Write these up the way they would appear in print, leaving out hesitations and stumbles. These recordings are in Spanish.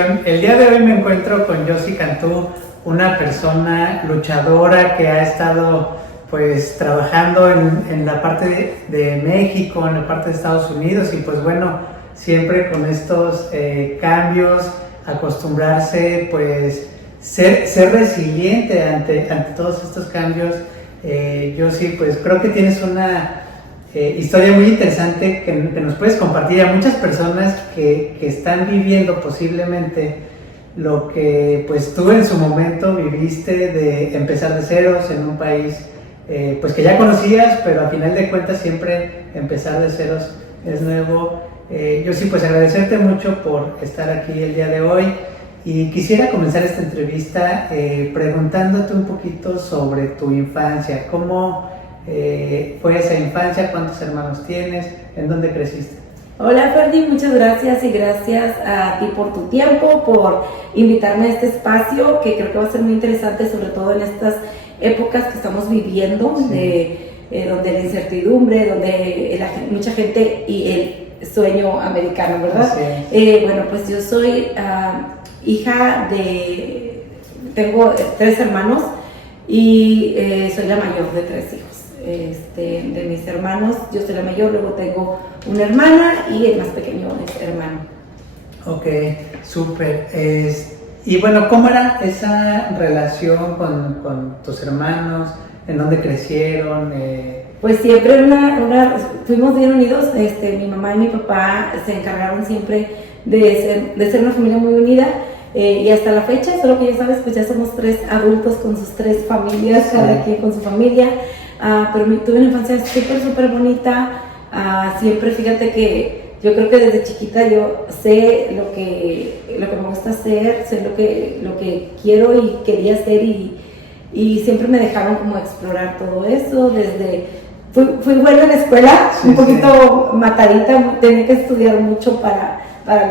El día de hoy me encuentro con Josie Cantú, una persona luchadora que ha estado pues trabajando en la parte de México, en la parte de Estados Unidos y pues bueno, siempre con estos cambios, acostumbrarse pues ser resiliente ante todos estos cambios. Josie, pues creo que tienes una historia muy interesante que nos puedes compartir a muchas personas que están viviendo posiblemente lo que pues tú en su momento viviste, de empezar de ceros en un país pues que ya conocías, pero a final de cuentas siempre empezar de ceros es nuevo. Josie, pues agradecerte mucho por estar aquí el día de hoy y quisiera comenzar esta entrevista preguntándote un poquito sobre tu infancia. ¿Cómo fue esa infancia? ¿Cuántos hermanos tienes? ¿En dónde creciste? Hola Ferdi, muchas gracias y gracias a ti por tu tiempo, por invitarme a este espacio que creo que va a ser muy interesante, sobre todo en estas épocas que estamos viviendo, sí. Donde la incertidumbre, donde mucha gente y el sueño americano, ¿verdad? Bueno, pues yo soy hija tengo 3 hermanos y soy la mayor de 3 hijos. De mis hermanos, yo soy la mayor, luego tengo una hermana y el más pequeño es hermano. Ok, súper. Y bueno, ¿cómo era esa relación con tus hermanos? ¿En dónde crecieron? Pues siempre fuimos bien unidos. Mi mamá y mi papá se encargaron siempre de ser una familia muy unida. Y hasta la fecha, solo que ya sabes, pues ya somos 3 adultos con sus 3 familias, sí. Cada quien con su familia. Pero tuve una infancia súper bonita. Siempre, fíjate que yo creo que desde chiquita yo sé lo que me gusta hacer, sé lo que quiero y quería hacer y siempre me dejaron como explorar todo eso. Fui buena en la escuela, sí, un poquito matadita, tenía que estudiar mucho para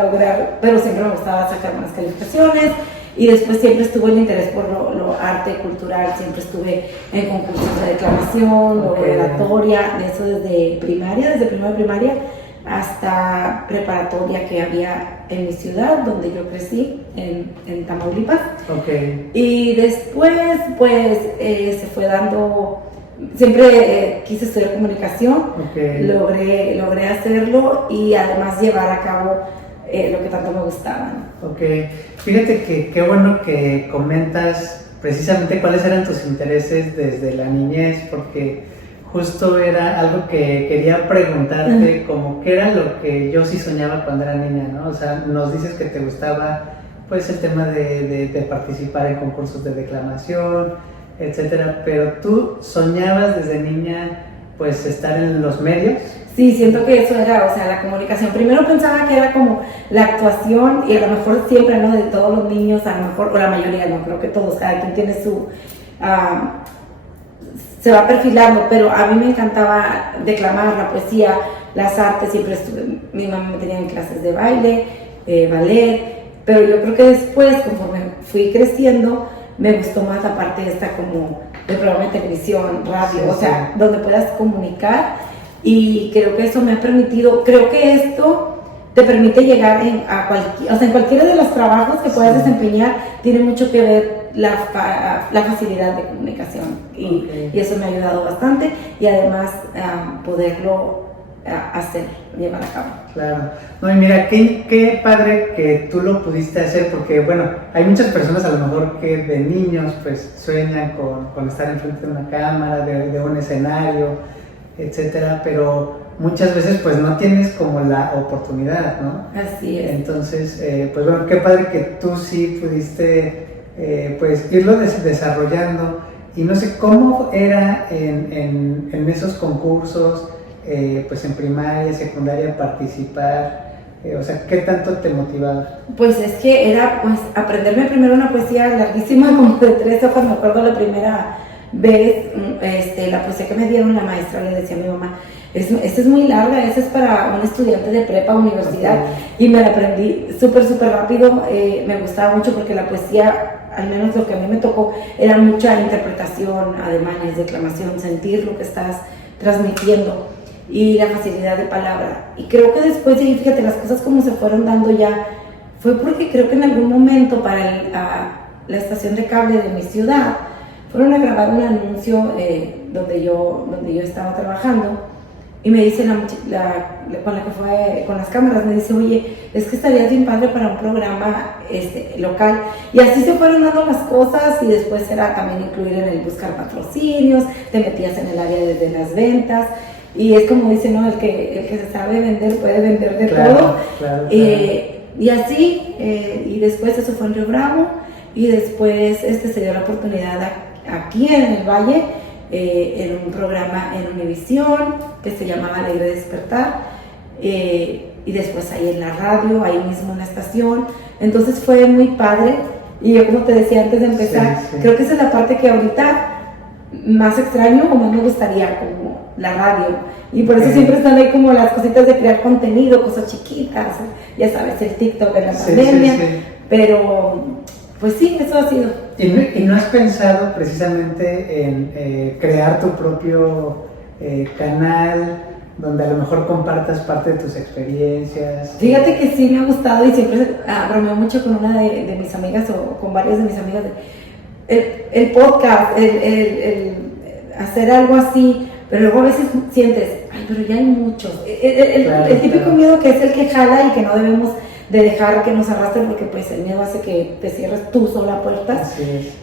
lograr, pero siempre me gustaba sacar buenas calificaciones. Y después siempre estuve el interés por lo arte cultural, siempre estuve en concursos de declamación, oratoria, de eso desde primera primaria hasta preparatoria que había en mi ciudad, donde yo crecí, en Tamaulipas. Okay. Y después, pues, se fue dando, siempre quise estudiar comunicación, okay. Logré hacerlo y además llevar a cabo lo que tanto me gustaba. Ok, fíjate que qué bueno que comentas precisamente cuáles eran tus intereses desde la niñez, porque justo era algo que quería preguntarte, como qué era lo que yo sí soñaba cuando era niña, ¿no? O sea, nos dices que te gustaba pues el tema de participar en concursos de declamación, etcétera, pero tú soñabas desde niña pues estar en los medios. Sí, siento que eso era, o sea, la comunicación. Primero pensaba que era como la actuación y a lo mejor siempre, ¿no? De todos los niños, a lo mejor, o la mayoría, no, creo que todos, cada quien tiene se va perfilando, pero a mí me encantaba declamar, la poesía, las artes, siempre mi mamá me tenía en clases de baile, ballet, pero yo creo que después, conforme fui creciendo, me gustó más la parte esta como de programa de televisión, radio, sí, o sea, sí. Donde puedas comunicar. Y creo que eso me ha permitido, creo que esto te permite llegar en cualquiera de los trabajos que puedas desempeñar, tiene mucho que ver la facilidad de comunicación y eso me ha ayudado bastante y además poderlo llevar a cabo. Claro, no, y mira, qué padre que tú lo pudiste hacer, porque bueno, hay muchas personas a lo mejor que de niños pues sueñan con estar enfrente de una cámara, de un escenario, etcétera, pero muchas veces pues no tienes como la oportunidad, ¿no? Así es. Entonces, pues bueno, qué padre que tú sí pudiste pues irlo desarrollando y no sé cómo era en esos concursos, pues en primaria, secundaria participar, o sea, ¿qué tanto te motivaba? Pues es que era pues aprenderme primero una poesía larguísima como de 3 hojas, me acuerdo la primera vez, la poesía que me dieron, la maestra le decía a mi mamá, esta es muy larga, esa es para un estudiante de prepa, universidad, y me la aprendí súper rápido. Me gustaba mucho porque la poesía, al menos lo que a mí me tocó, era mucha interpretación, ademanes, declamación, sentir lo que estás transmitiendo y la facilidad de palabra. Y creo que después, fíjate, las cosas como se fueron dando ya fue porque creo que en algún momento para la estación de cable de mi ciudad fueron a grabar un anuncio donde yo estaba trabajando, y me dice con la que fue con las cámaras, me dice, oye, es que estaría bien padre para un programa local. Y así se fueron dando las cosas, y después era también incluir en el buscar patrocinios, te metías en el área de las ventas, y es como dice, ¿no? El que se sabe vender puede vender de todo. Claro. Y así, y después eso fue en Río Bravo, y después se dio la oportunidad aquí en el Valle, en un programa en Univisión que se llamaba Alegre Despertar, y después ahí en la radio, ahí mismo en la estación. Entonces fue muy padre, y yo, como te decía antes de empezar, sí. creo que esa es la parte que ahorita más extraño o más me gustaría, como la radio, y por eso siempre están ahí como las cositas de crear contenido, cosas chiquitas, ya sabes, el TikTok en la pandemia, pero pues sí, eso ha sido. ¿Y no has pensado precisamente en crear tu propio canal donde a lo mejor compartas parte de tus experiencias? Fíjate que sí me ha gustado, y siempre bromeo mucho con una de mis amigas, o con varias de mis amigas, el podcast, el hacer algo así, pero luego a veces sientes, ay, pero ya hay muchos. El típico miedo que es el que jala y que no debemos de dejar que nos arrastre, porque pues el miedo hace que te cierres tú sola puertas.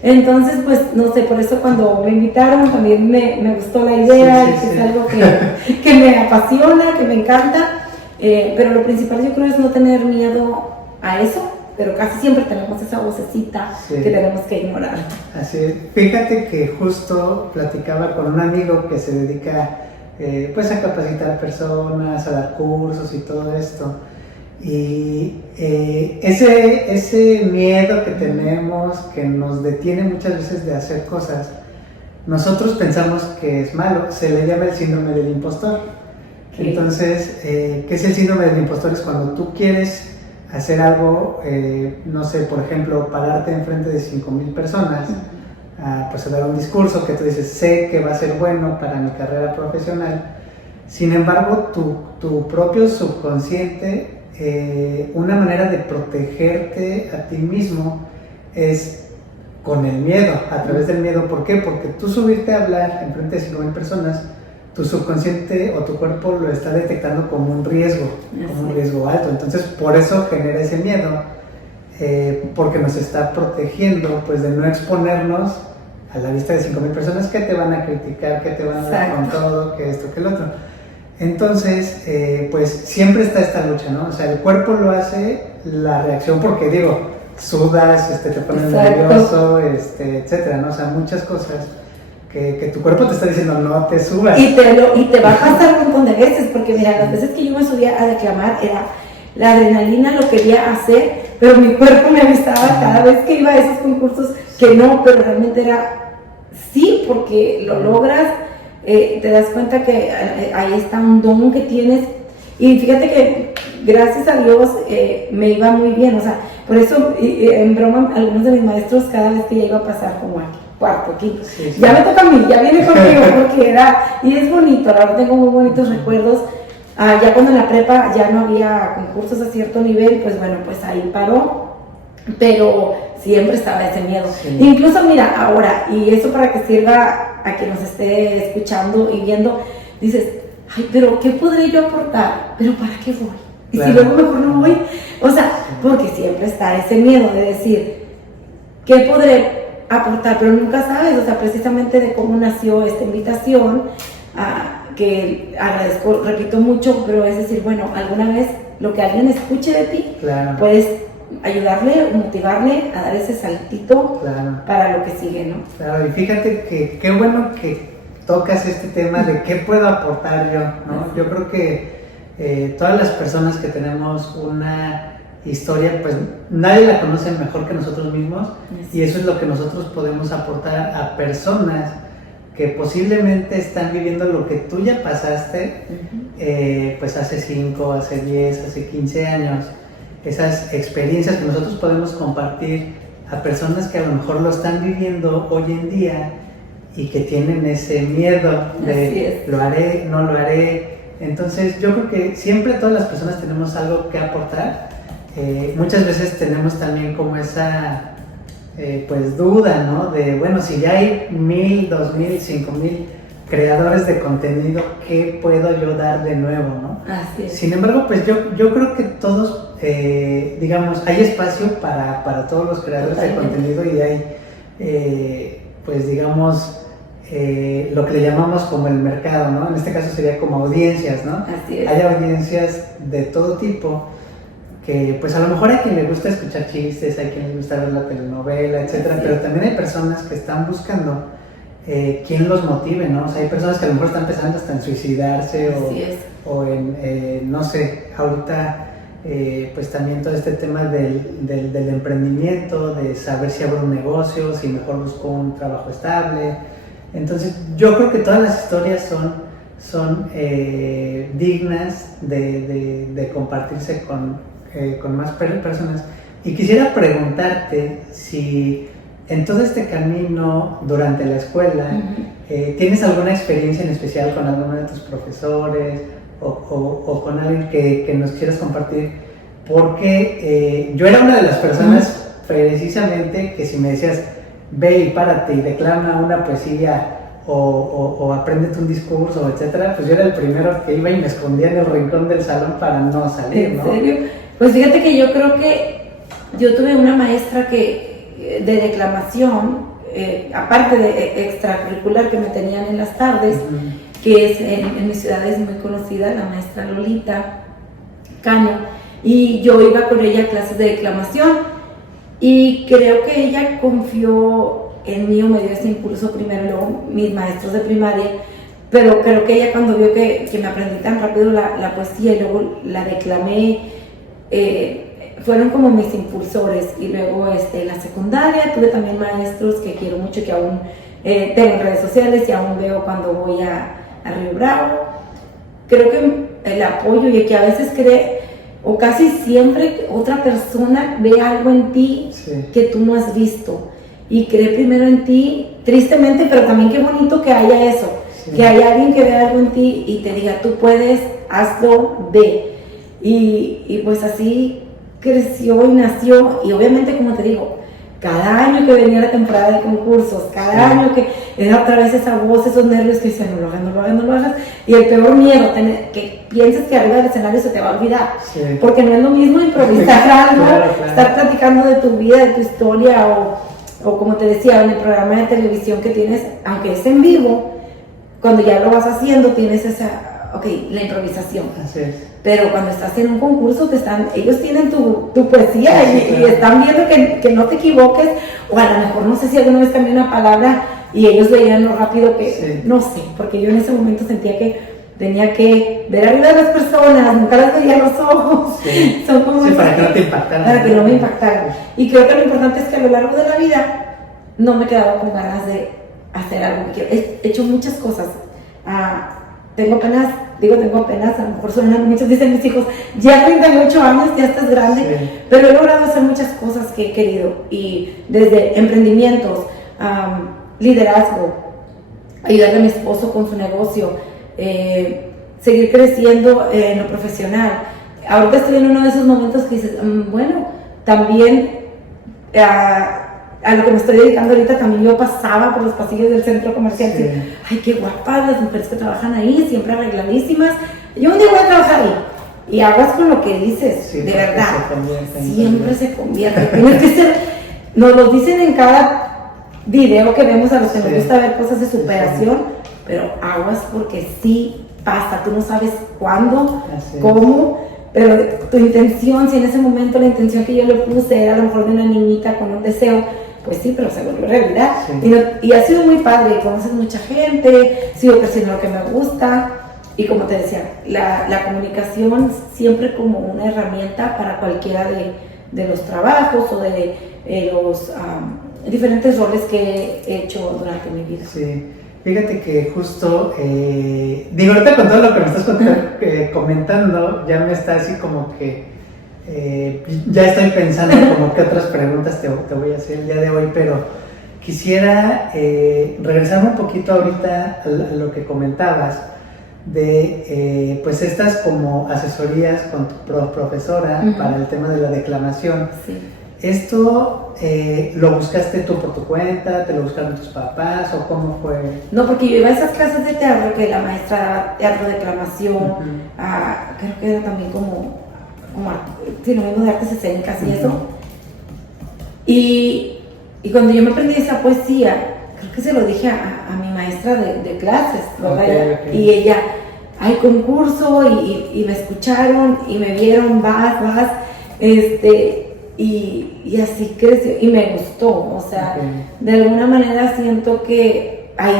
Entonces, pues no sé, por eso cuando me invitaron también me gustó la idea, y es algo que me apasiona, que me encanta, pero lo principal yo creo es no tener miedo a eso, pero casi siempre tenemos esa vocecita que tenemos que ignorar. Así es. Fíjate que justo platicaba con un amigo que se dedica pues a capacitar personas, a dar cursos y todo esto. Y ese miedo que tenemos, que nos detiene muchas veces de hacer cosas, nosotros pensamos que es malo. Se le llama el síndrome del impostor. Entonces, ¿qué es el síndrome del impostor? Es cuando tú quieres hacer algo, no sé, por ejemplo, pararte enfrente de 5,000 personas, pues a dar un discurso que tú dices, sé que va a ser bueno para mi carrera profesional. Sin embargo, tu propio subconsciente, una manera de protegerte a ti mismo es con el miedo, a través del miedo. ¿Por qué? Porque tú subirte a hablar en frente de 5,000 personas, tu subconsciente o tu cuerpo lo está detectando como un riesgo alto. Entonces, por eso genera ese miedo, porque nos está protegiendo, pues, de no exponernos a la vista de 5,000 personas que te van a criticar, que te van a dar con todo, que esto, que el otro. Entonces, pues siempre está esta lucha, ¿no? O sea, el cuerpo lo hace, la reacción, porque digo, sudas, te pones nervioso, etcétera, ¿no? O sea, muchas cosas que tu cuerpo te está diciendo, no te subas. Y te va a pasar un montón de veces, porque mira, las veces que yo me subía a declamar, la adrenalina lo quería hacer, pero mi cuerpo me avisaba cada vez que iba a esos concursos que no, pero realmente era sí, porque lo logras. Te das cuenta que ahí está un don que tienes, y fíjate que gracias a Dios me iba muy bien, o sea, por eso en broma algunos de mis maestros, cada vez que ya iba a pasar como aquí, cuarto, quinto, ya me toca a mí, ya viene conmigo, porque y es bonito, la verdad tengo muy bonitos recuerdos. Ya cuando en la prepa ya no había concursos a cierto nivel, pues bueno, pues ahí paró, pero siempre estaba ese miedo. Incluso mira, ahora, y eso para que sirva a quien nos esté escuchando y viendo, dices, ay, pero ¿qué podré yo aportar? ¿Pero para qué voy? Y si luego mejor no voy, o sea, porque siempre está ese miedo de decir, ¿qué podré aportar? Pero nunca sabes, o sea, precisamente de cómo nació esta invitación, que agradezco, repito mucho, pero es decir, bueno, alguna vez lo que alguien escuche de ti, puedes ayudarle, motivarle a dar ese saltito para lo que sigue, ¿no? Claro, y fíjate que qué bueno que tocas este tema de qué puedo aportar yo, ¿no? Yo creo que todas las personas que tenemos una historia, pues nadie la conoce mejor que nosotros mismos, y eso es lo que nosotros podemos aportar a personas que posiblemente están viviendo lo que tú ya pasaste, pues hace 5, hace 10, hace 15 años. Esas experiencias que nosotros podemos compartir a personas que a lo mejor lo están viviendo hoy en día y que tienen ese miedo de lo haré, no lo haré. Entonces yo creo que siempre todas las personas tenemos algo que aportar, muchas veces tenemos también como esa pues duda, ¿no? De, bueno, si ya hay 1000, 2000, 5000 creadores de contenido, ¿qué puedo yo dar de nuevo, no? Así es. Sin embargo, pues yo creo que todos, digamos, hay espacio para todos los creadores de contenido y hay, pues digamos, lo que le llamamos como el mercado, ¿no? En este caso sería como audiencias, ¿no? Así es. Hay audiencias de todo tipo que pues a lo mejor hay quien le gusta escuchar chistes, hay quien le gusta ver la telenovela, etcétera, pero también hay personas que están buscando quien los motive, ¿no? O sea, hay personas que a lo mejor están pensando hasta en suicidarse o en, no sé, ahorita pues también todo este tema del emprendimiento, de saber si abro un negocio, si mejor busco un trabajo estable. Entonces yo creo que todas las historias son dignas de compartirse con más personas. Y quisiera preguntarte si en todo este camino durante la escuela tienes alguna experiencia en especial con alguno de tus profesores o con alguien que nos quieras compartir, porque yo era una de las personas precisamente que si me decías ve y párate y declama una poesía o apréndete un discurso, etcétera, pues yo era el primero que iba y me escondía en el rincón del salón para no salir, ¿no? ¿En serio? Pues fíjate que yo creo que yo tuve una maestra de declamación, aparte de extracurricular que me tenían en las tardes, que es en mi ciudad es muy conocida, la maestra Lolita Caño, y yo iba con ella a clases de declamación y creo que ella confió en mí o me dio ese impulso primero, luego mis maestros de primaria, pero creo que ella cuando vio que me aprendí tan rápido la poesía y luego la declamé, fueron como mis impulsores. Y luego en la secundaria tuve también maestros que quiero mucho, que aún tengo en redes sociales y aún veo cuando voy a Río Bravo. Creo que el apoyo y que a veces cree, o casi siempre otra persona ve algo en ti que tú no has visto y cree primero en ti, tristemente, pero también qué bonito que haya eso, que haya alguien que vea algo en ti y te diga, tú puedes, hazlo, ve. Y pues así creció y nació, y obviamente, como te digo, cada año que venía la temporada de concursos, cada año que era otra vez esa voz, esos nervios que decían, no lo hagas, no lo hagas, no lo hagas, y el peor miedo, que pienses que arriba del escenario se te va a olvidar, porque no es lo mismo improvisar algo, estar platicando de tu vida, de tu historia, o como te decía, en el programa de televisión que tienes, aunque es en vivo, cuando ya lo vas haciendo, tienes esa, la improvisación. Así es. Pero cuando estás en un concurso, ellos tienen tu poesía y están viendo que no te equivoques, o a lo mejor no sé si alguna vez cambié una palabra y ellos veían lo rápido que, no sé, porque yo en ese momento sentía que tenía que ver arriba de las personas, nunca las veía a los ojos, son como para que no te impactaran. Para que no me impactaran. Y creo que lo importante es que a lo largo de la vida no me he quedado con ganas de hacer algo que quiero. He hecho muchas cosas. Tengo apenas, a lo mejor suenan, muchos dicen mis hijos, ya 38 años, ya estás grande, pero he logrado hacer muchas cosas que he querido, y desde emprendimientos, liderazgo, ayudarle a mi esposo con su negocio, seguir creciendo en lo profesional. Ahorita estoy en uno de esos momentos que dices, bueno, también a lo que me estoy dedicando ahorita, también yo pasaba por los pasillos del centro comercial y decía, ay, qué guapas las mujeres que trabajan ahí, siempre arregladísimas. Yo un día voy a trabajar ahí. Y aguas con lo que dices, de verdad. Siempre se convierte. Tienes que ser, nos lo dicen en cada video que vemos a los que nos gusta ver cosas de superación, pero aguas porque sí pasa. Tú no sabes cuándo, cómo, pero tu intención, si en ese momento la intención que yo le puse era a lo mejor de una niñita con un deseo, pues sí, pero se volvió realidad. Y ha sido muy padre, conoces mucha gente, sigo creciendo lo que me gusta. Y como te decía, la comunicación siempre como una herramienta para cualquiera de los trabajos o de los diferentes roles que he hecho durante mi vida. Sí, fíjate que justo, ahorita con todo lo que me estás comentando, ya me está así como que, ya estoy pensando como qué otras preguntas te voy a hacer el día de hoy, pero quisiera regresar un poquito ahorita a lo que comentabas, de pues estas como asesorías con tu profesora para el tema de la declamación. Sí. ¿Esto lo buscaste tú por tu cuenta? ¿Te lo buscaron tus papás o cómo fue? No, porque yo iba a esas clases de teatro que la maestra daba teatro, declamación, creo que era también como sinónimo de artes escénicas y eso. Y cuando yo me aprendí esa poesía, creo que se lo dije a mi maestra de clases, ¿verdad? Okay. Y ella, hay concurso y me escucharon y me vieron, vas, y así creció y me gustó, o sea, de alguna manera siento que ahí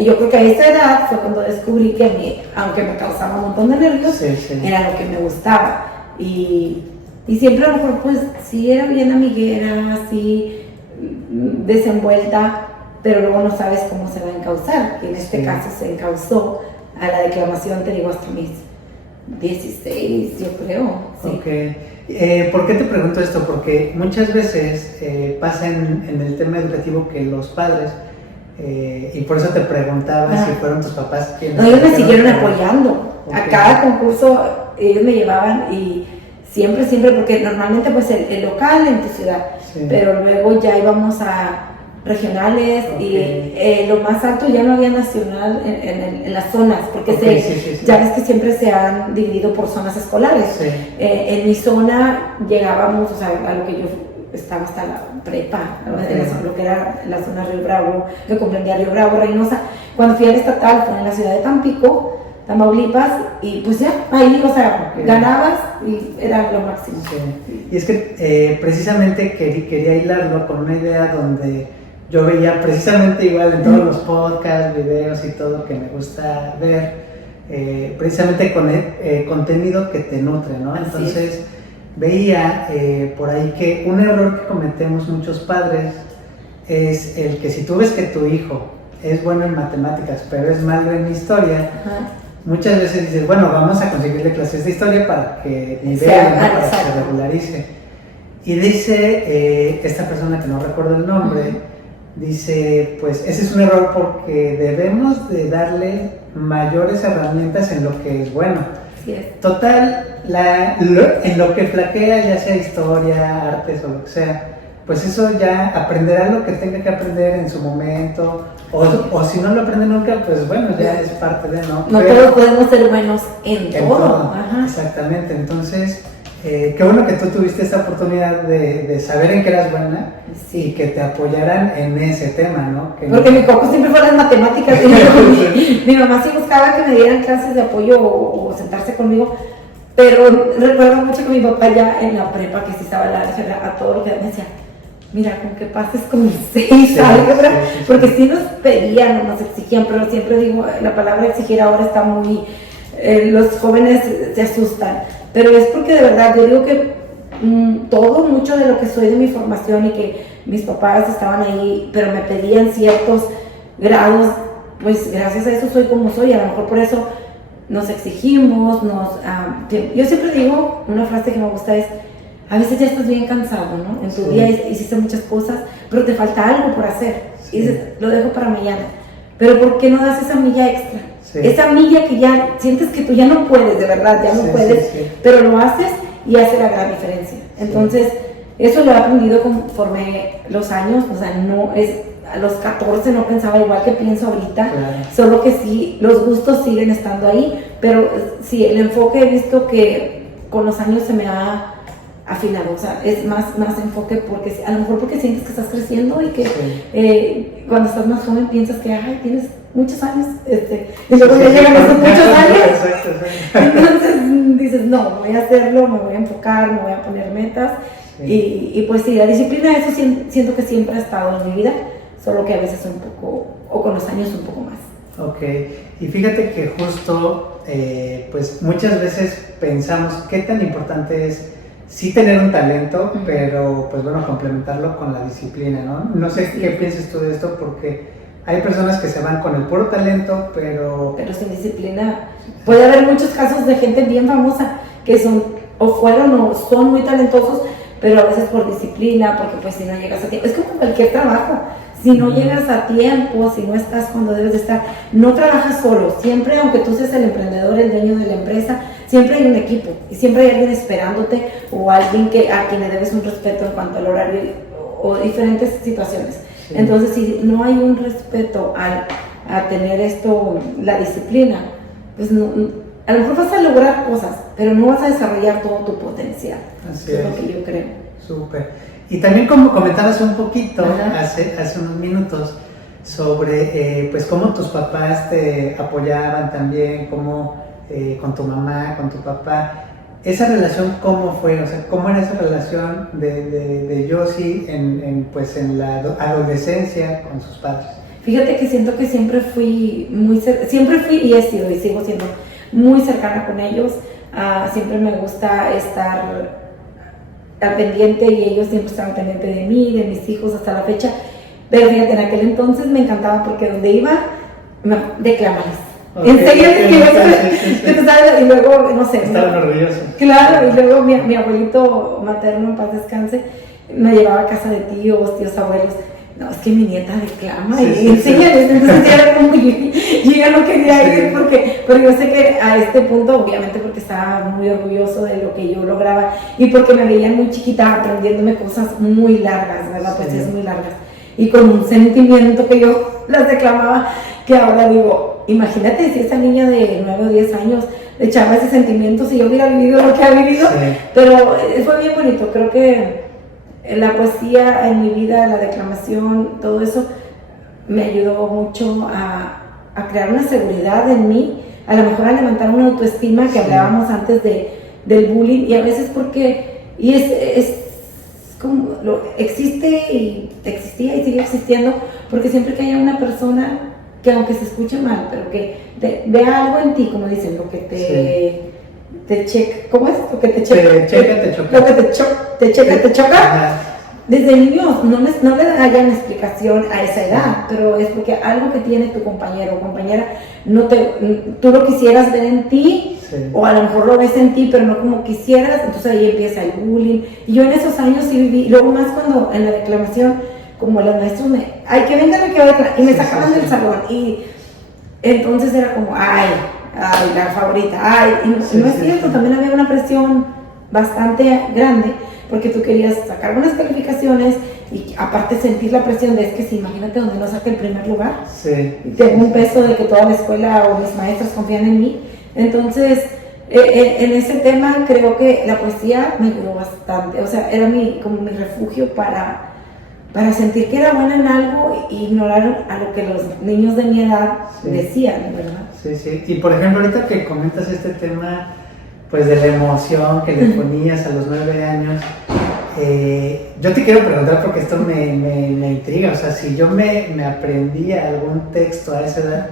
yo creo que a esa edad fue cuando descubrí que a mí, aunque me causaba un montón de nervios, era lo que me gustaba y siempre a lo mejor pues sí era bien amiguera, así desenvuelta, pero luego no sabes cómo se va a encauzar, que en este caso se encauzó a la declamación, te digo, hasta mis 16, yo creo. Sí. Ok. ¿Por qué te pregunto esto? Porque muchas veces pasa en el tema educativo que los padres, y por eso te preguntaba si fueron tus papás quienes... No, ellos me siguieron apoyando. A cada concurso ellos me llevaban y siempre, porque normalmente pues el local en tu ciudad, pero luego ya íbamos a regionales y lo más alto ya no había nacional en las zonas, porque ya ves que siempre se han dividido por zonas escolares. En mi zona llegábamos, o sea, a lo que yo estaba hasta la prepa, lo que era la zona Río Bravo, que comprendía Río Bravo, Reynosa. Cuando fui al estatal fue en la ciudad de Tampico, Tamaulipas, y pues ya, ahí, o sea, ganabas y era lo máximo. Y es que precisamente quería hilarlo con una idea donde yo veía precisamente igual en todos los podcasts, videos y todo que me gusta ver, precisamente con contenido que te nutre, ¿no? Entonces veía por ahí que un error que cometemos muchos padres es el que si tú ves que tu hijo es bueno en matemáticas pero es malo en historia, muchas veces dices, bueno, vamos a conseguirle clases de historia para que vea, ¿no? Para que se regularice. Y dice esta persona que no recuerdo el nombre, dice, pues ese es un error porque debemos de darle mayores herramientas en lo que es bueno. Total, en lo que flaquea, ya sea historia, artes o lo que sea, pues eso ya aprenderá lo que tenga que aprender en su momento, o si no lo aprende nunca, pues bueno, ya es parte de, ¿no? No todos podemos ser buenos en todo. Exactamente, entonces... qué bueno que tú tuviste esta oportunidad de saber en qué eras buena y que te apoyaran en ese tema, ¿no? Porque mi coco siempre fue las matemáticas. Mi mamá sí buscaba que me dieran clases de apoyo o sentarse conmigo, pero recuerdo mucho que mi papá ya en la prepa, que sí estaba a todo lo que me decía, mira, con que pases con 6 álgebra, porque sí nos pedían, nos exigían, pero siempre digo, la palabra exigir ahora está muy... los jóvenes se asustan. Pero es porque de verdad yo digo que mucho de lo que soy de mi formación y que mis papás estaban ahí, pero me pedían ciertos grados, pues gracias a eso soy como soy, a lo mejor por eso nos exigimos, yo siempre digo, una frase que me gusta es, a veces ya estás bien cansado, ¿no? En tu día hiciste muchas cosas, pero te falta algo por hacer, y dices, lo dejo para mañana, pero ¿por qué no das esa milla extra? Esa milla que ya sientes que tú ya no puedes, de verdad, ya no puedes, pero lo haces y hace la gran diferencia. Entonces, eso lo he aprendido conforme los años, o sea, no es, a los 14 no pensaba igual que pienso ahorita, solo que sí, los gustos siguen estando ahí, pero sí, el enfoque he visto que con los años se me ha afinado, o sea, es más enfoque porque a lo mejor porque sientes que estás creciendo y que cuando estás más joven piensas que, ay, tienes muchos años, y luego ya llegan esos muchos años, entonces dices, no, voy a hacerlo, me voy a enfocar, me voy a poner metas, y pues sí, la disciplina, eso siento que siempre ha estado en mi vida, solo que a veces un poco, o con los años un poco más. Ok, y fíjate que justo, pues muchas veces pensamos qué tan importante es sí tener un talento, pero pues bueno, complementarlo con la disciplina, ¿no? No sé qué piensas tú de esto, porque hay personas que se van con el puro talento, pero sin disciplina. Puede haber muchos casos de gente bien famosa que son, o fueron, o son muy talentosos, pero a veces por disciplina, porque pues si no llegas a tiempo, es como cualquier trabajo, Si no llegas a tiempo, si no estás cuando debes de estar, no trabajas solo. Siempre, aunque tú seas el emprendedor, el dueño de la empresa, siempre hay un equipo y siempre hay alguien esperándote o alguien a quien le debes un respeto en cuanto al horario o diferentes situaciones. Sí. Entonces, si no hay un respeto a tener esto, la disciplina, pues no, a lo mejor vas a lograr cosas, pero no vas a desarrollar todo tu potencial. Así es lo que yo creo. Súper. Y también como comentabas un poquito hace unos minutos sobre pues cómo tus papás te apoyaban también, cómo con tu mamá, con tu papá, esa relación cómo fue, o sea, cómo era esa relación de Josie pues en la adolescencia con sus padres. Fíjate que siento que siempre fui y he sido y sigo siendo muy cercana con ellos. Siempre me gusta estar al pendiente y ellos siempre estaban pendientes de mí, de mis hijos hasta la fecha. Pero fíjate, en aquel entonces me encantaba porque donde iba, declamarles. Okay. Enséñales que y luego, no sé. Estaban orgullosos. Claro, y luego mi abuelito materno, en paz descanse, me llevaba a casa de tíos abuelos. No, es que mi nieta declama y enséñales. Entonces ya era como yo ya no quería ir porque yo sé que a este punto, obviamente porque estaba muy orgulloso de lo que yo lograba y porque me veían muy chiquita aprendiéndome cosas muy largas, ¿verdad? Pues es muy largas. Y con un sentimiento que yo las declamaba, que ahora digo, imagínate si esa niña de 9 o 10 años le echaba ese sentimiento, si yo hubiera vivido lo que ha vivido, pero fue bien bonito. Creo que la poesía en mi vida, la declamación, todo eso me ayudó mucho a crear una seguridad en mí, a lo mejor a levantar una autoestima que hablábamos antes del bullying, y a veces es como existe y existía y sigue existiendo, porque siempre que haya una persona que aunque se escuche mal, pero que vea algo en ti, como dicen, lo que te checa, ¿cómo es? Lo que te checa, te choca. Lo que te checa, te choca. Ajá. Desde niños no le hayan explicación a esa edad, pero es porque algo que tiene tu compañero o compañera, tú lo quisieras ver en ti, o a lo mejor lo ves en ti, pero no como quisieras, entonces ahí empieza el bullying. Y yo en esos años sí viví, y luego más cuando en la declamación, como los maestros que venga la que va a declamar, y me sacaban del salón, y entonces era como, ay, la favorita, y no es cierto, también había una presión bastante grande, porque tú querías sacar buenas calificaciones y aparte sentir la presión de, es que si imagínate donde no saque el primer lugar, tengo un peso de que toda la escuela o mis maestros confían en mí. Entonces en ese tema creo que la poesía me ayudó bastante, o sea, era como mi refugio para sentir que era buena en algo e ignorar a lo que los niños de mi edad decían, ¿verdad? Sí. Y por ejemplo, ahorita que comentas este tema, pues de la emoción que le ponías a los 9 años, yo te quiero preguntar porque esto me intriga, o sea, si yo me aprendía algún texto a esa edad,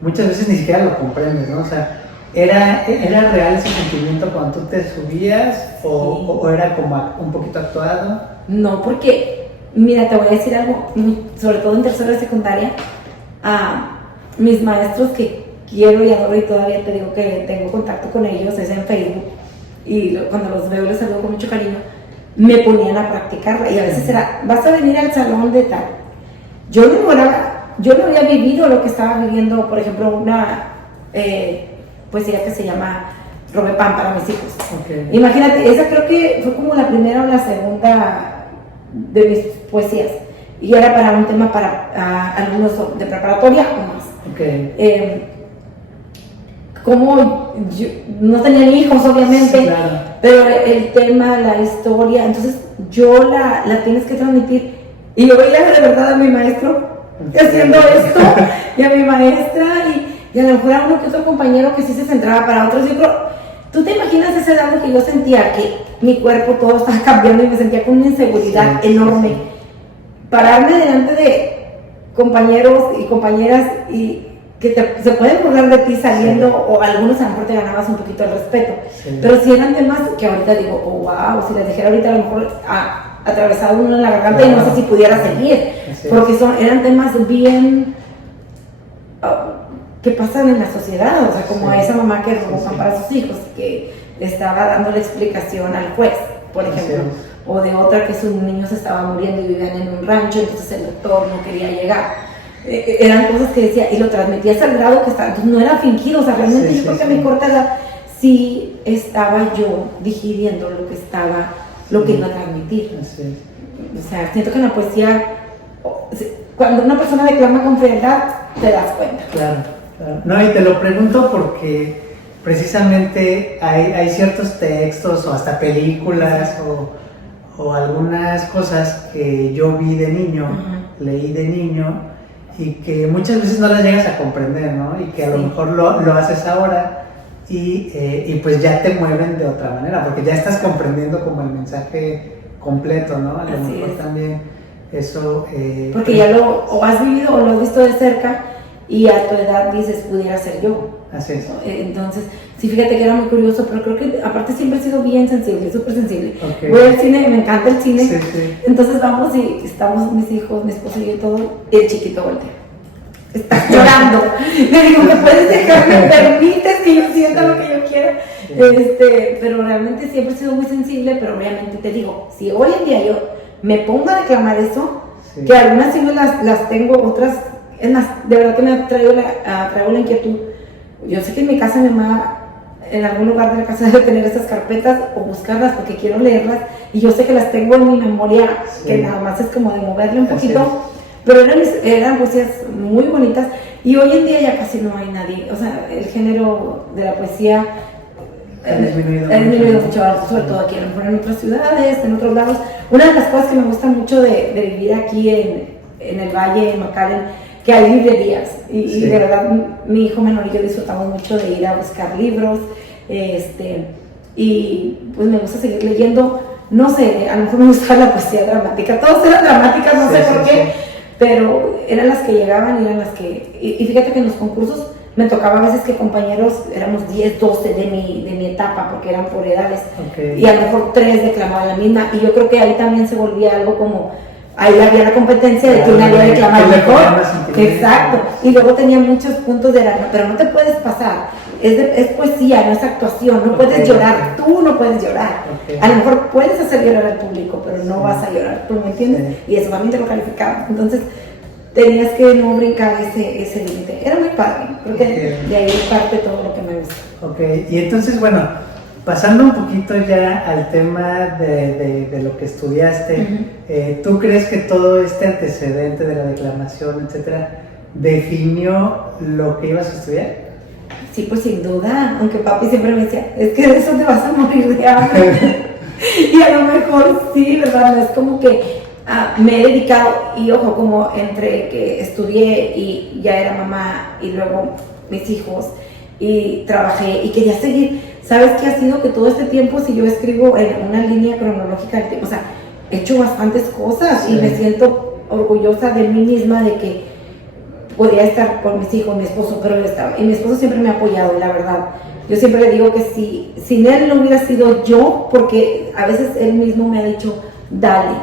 muchas veces ni siquiera lo comprendes, ¿no? O sea, ¿era real ese sentimiento cuando tú te subías o era como un poquito actuado? No, porque, mira, te voy a decir algo, sobre todo en tercero de secundaria, mis maestros que quiero y adoro y todavía te digo que tengo contacto con ellos, es en Facebook, y cuando los veo les saludo con mucho cariño, me ponían a practicarla y a veces era, vas a venir al salón de tal. Yo no había vivido lo que estaba viviendo, por ejemplo, una poesía que se llama Robé pan para mis hijos. Okay. Imagínate, esa creo que fue como la primera o la segunda de mis poesías y era para un tema para alumnos de preparatoria o más. Okay. Como yo no tenía hijos, obviamente, claro, pero el tema, la historia, entonces yo la tienes que transmitir. Y yo veía de verdad a mi maestro haciendo esto, y a mi maestra, y a lo mejor a uno que otro compañero que sí se centraba para otros. Yo creo, ¿tú te imaginas ese edad que yo sentía que mi cuerpo todo estaba cambiando y me sentía con una inseguridad enorme? Pararme delante de compañeros y compañeras y que se pueden burlar de ti saliendo, o algunos a lo mejor te ganabas un poquito el respeto, pero si eran temas que ahorita digo, oh wow, si les dijera ahorita a lo mejor atravesado uno en la garganta y no sé si pudiera seguir, porque eran temas bien que pasan en la sociedad, o sea, como a esa mamá que robó pan para sus hijos, que le estaba dando la explicación al juez, por ejemplo, o de otra que su niño se estaba muriendo y vivían en un rancho, entonces el doctor no quería llegar. Eran cosas que decía, y lo transmitías al grado que estaba, entonces no era fingido, o sea, realmente yo creo que a mi corta edad sí estaba yo digiriendo lo que iba a transmitir. O sea, siento que en la poesía, cuando una persona declama con frialdad, te das cuenta. Claro. No, y te lo pregunto porque precisamente hay ciertos textos o hasta películas o algunas cosas que yo vi de niño, leí de niño, y que muchas veces no las llegas a comprender, ¿no? Y que a lo mejor lo haces ahora y pues ya te mueven de otra manera, porque ya estás comprendiendo como el mensaje completo, ¿no? A lo mejor también eso... porque ya o has vivido o lo has visto de cerca y a tu edad dices, pudiera ser yo. Así es. Entonces, sí, fíjate que era muy curioso, pero creo que aparte siempre he sido bien sensible, súper sensible. Okay. Voy al cine, me encanta el cine, sí. Entonces vamos y estamos mis hijos, mi esposo y yo y todo, y el chiquito voltea. Está llorando. Le digo, ¿me puedes dejar? ¿Me permites que yo sienta lo que yo quiera? Pero realmente siempre he sido muy sensible, pero obviamente te digo, si hoy en día yo me pongo a declamar eso, que algunas sí me las tengo, otras, es más, de verdad que me traigo la inquietud. Yo sé que en mi casa mi mamá, en algún lugar de la casa debe tener esas carpetas o buscarlas porque quiero leerlas y yo sé que las tengo en mi memoria, que nada más es como de moverle un poquito, pero eran poesías muy bonitas y hoy en día ya casi no hay nadie, o sea, el género de la poesía ha disminuido mucho, sobre todo aquí, a lo mejor en otras ciudades, en otros lados. Una de las cosas que me gusta mucho de vivir aquí en el Valle, en McAllen, que hay librerías y de verdad mi hijo menor y yo disfrutamos mucho de ir a buscar libros y pues me gusta seguir leyendo, no sé, a lo mejor me gustaba la poesía dramática, todas eran dramáticas, no sé por qué, pero eran las que llegaban y eran las que, y fíjate que en los concursos me tocaba a veces que compañeros, éramos 10, 12 de mi etapa, porque eran por edades, y a lo mejor 3 declamaban la misma, y yo creo que ahí también se volvía algo como, ahí había la competencia de quién había declamado mejor. Exacto. Y luego tenía muchos puntos de pero no te puedes pasar. Es poesía, no es actuación. No puedes llorar. Tú no puedes llorar. A lo mejor puedes hacer llorar al público, pero no vas a llorar. ¿Tú me entiendes? Y eso también te lo calificaba. Entonces, tenías que no brincar ese límite. Era muy padre. Creo que de ahí parte todo lo que me gusta. Ok. Y entonces, bueno, pasando un poquito ya al tema de lo que estudiaste, ¿tú crees que todo este antecedente de la declamación, etcétera, definió lo que ibas a estudiar? Sí, pues sin duda, aunque papi siempre me decía, es que de eso te vas a morir de hambre. Y a lo mejor sí, ¿verdad? No es como que me he dedicado, y ojo, como entre que estudié y ya era mamá y luego mis hijos y trabajé y quería seguir. ¿Sabes qué ha sido? Que todo este tiempo, si yo escribo en una línea cronológica del tiempo, o sea, he hecho bastantes cosas y me siento orgullosa de mí misma de que podía estar con mis hijos, mi esposo, pero y mi esposo siempre me ha apoyado, la verdad. Yo siempre le digo que si sin él no hubiera sido yo, porque a veces él mismo me ha dicho, dale,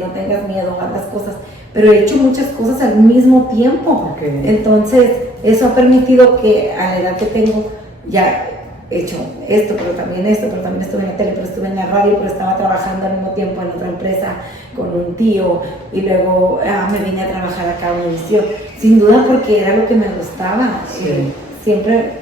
no tengas miedo, haz las cosas, pero he hecho muchas cosas al mismo tiempo. Entonces, eso ha permitido que a la edad que tengo, ya he hecho esto, pero también estuve en la tele, pero estuve en la radio, pero estaba trabajando al mismo tiempo en otra empresa con un tío, y luego me vine a trabajar acá a Univisión, sin duda porque era lo que me gustaba. Siempre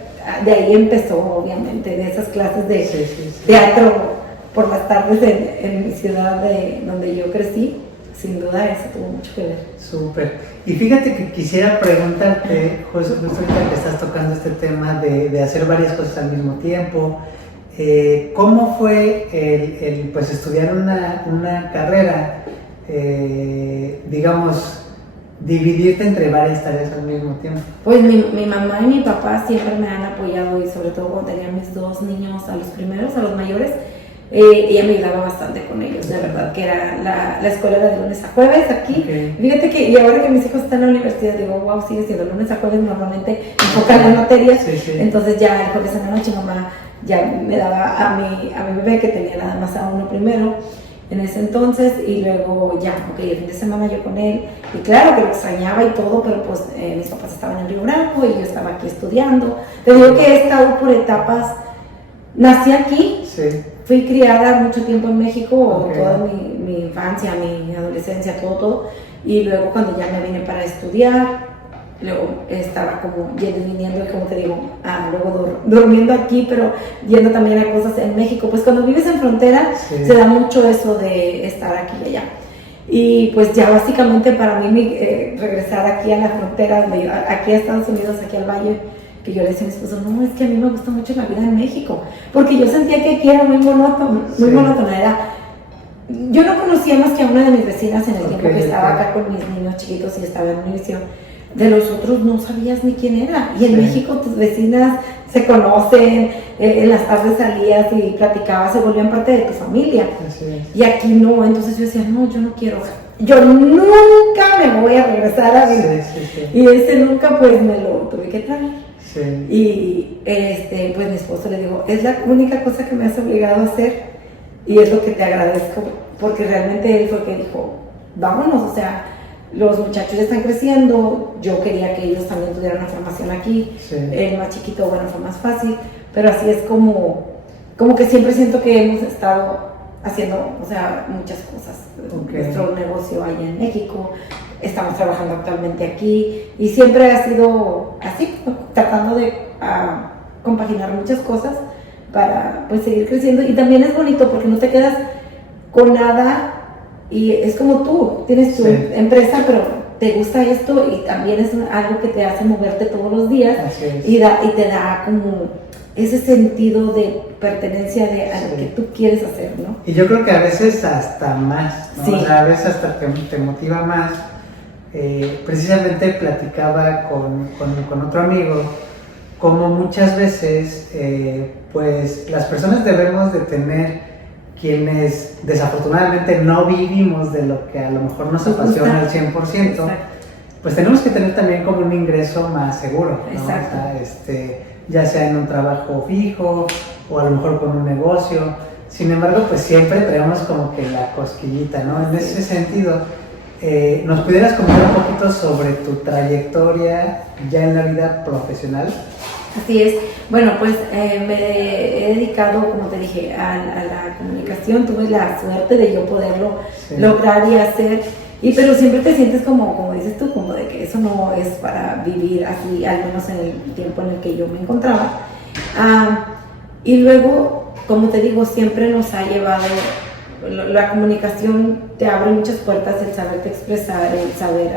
de ahí empezó, obviamente, de esas clases de teatro por las tardes en mi ciudad donde yo crecí. Sin duda eso tuvo mucho que ver. Súper. Y fíjate que quisiera preguntarte, justo ahorita que estás tocando este tema de hacer varias cosas al mismo tiempo, ¿cómo fue el pues estudiar una carrera, digamos, dividirte entre varias tareas al mismo tiempo? Pues mi mamá y mi papá siempre me han apoyado, y sobre todo cuando tenía mis 2 niños, a los mayores, ella me ayudaba bastante con ellos, de verdad, que era la escuela era de lunes a jueves aquí. Fíjate que, y ahora que mis hijos están en la universidad, digo, wow, sigue siendo lunes a jueves, normalmente enfocan las materias, entonces ya el jueves en la noche mamá ya me daba a mi bebé, que tenía nada más a uno primero en ese entonces, y luego ya, el fin de semana yo con él, y claro que lo extrañaba y todo, pero pues mis papás estaban en Río Branco y yo estaba aquí estudiando. Te digo que he estado por etapas, nací aquí, fui criada mucho tiempo en México, Okay. toda mi infancia, mi adolescencia, todo. Y luego cuando ya me vine para estudiar, luego estaba como yendo y viniendo, y como te digo, luego durmiendo aquí, pero yendo también a cosas en México. Pues cuando vives en frontera, Sí. se da mucho eso de estar aquí y allá. Y pues ya básicamente para mí regresar aquí a la frontera, aquí a Estados Unidos, aquí al Valle, que yo le decía a mi esposo, no, es que a mí me gusta mucho la vida en México, porque yo sentía que aquí era muy monótono, muy Sí. monótona. Yo no conocía más que a una de mis vecinas en el tiempo que estaba Ok. acá con mis niños chiquitos y estaba en Univisión. De los otros no sabías ni quién era. Y en Sí. México tus vecinas se conocen, en las tardes salías y platicabas, se volvían parte de tu familia. Así es. Y aquí no, entonces yo decía, no, yo no quiero. Yo nunca me voy a regresar a vivir. Sí. Y ese nunca pues me lo tuve que traer. Sí. Y pues mi esposo le digo, es la única cosa que me has obligado a hacer y es lo que te agradezco, porque realmente él fue el que dijo, vámonos, o sea, los muchachos ya están creciendo, yo quería que ellos también tuvieran una formación aquí, Sí. el más chiquito, bueno, fue más fácil, pero así es como que siempre siento que hemos estado haciendo, o sea, muchas cosas. Okay. Nuestro negocio allá en México, estamos trabajando actualmente aquí y siempre ha sido así, tratando de compaginar muchas cosas para pues seguir creciendo. Y también es bonito porque no te quedas con nada y es como tú tienes tu Sí. empresa, pero te gusta esto y también es algo que te hace moverte todos los días. Así es. Y te da como ese sentido de pertenencia de a lo Sí. que tú quieres hacer, ¿no? Y yo creo que a veces hasta más, ¿no? Sí. O sea, a veces hasta te motiva más. Precisamente platicaba con otro amigo como muchas veces pues las personas debemos de tener, quienes desafortunadamente no vivimos de lo que a lo mejor nos apasiona al 100%, Exacto. pues tenemos que tener también como un ingreso más seguro, ¿no? Exacto. O sea, ya sea en un trabajo fijo o a lo mejor con un negocio. Sin embargo, pues siempre traemos como que la cosquillita, ¿no? En ese sentido, ¿nos pudieras contar un poquito sobre tu trayectoria ya en la vida profesional? Así es. Bueno, pues me he dedicado, como te dije, a la comunicación. Tuve la suerte de yo poderlo Sí. lograr y hacer. Pero siempre te sientes como dices tú, como de que eso no es para vivir así, al menos en el tiempo en el que yo me encontraba. Y luego, como te digo, siempre nos ha llevado, la comunicación te abre muchas puertas, el saberte expresar, el saber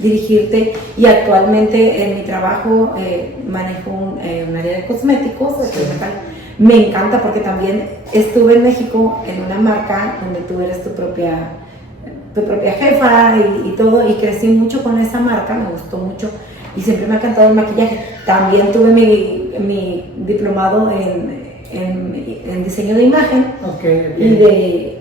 dirigirte. Y actualmente en mi trabajo manejo un área de cosméticos. Sí. Me encanta porque también estuve en México en una marca donde tú eres tu propia jefa y todo, y crecí mucho con esa marca, me gustó mucho y siempre me ha encantado el maquillaje. También tuve mi diplomado en diseño de imagen. Okay.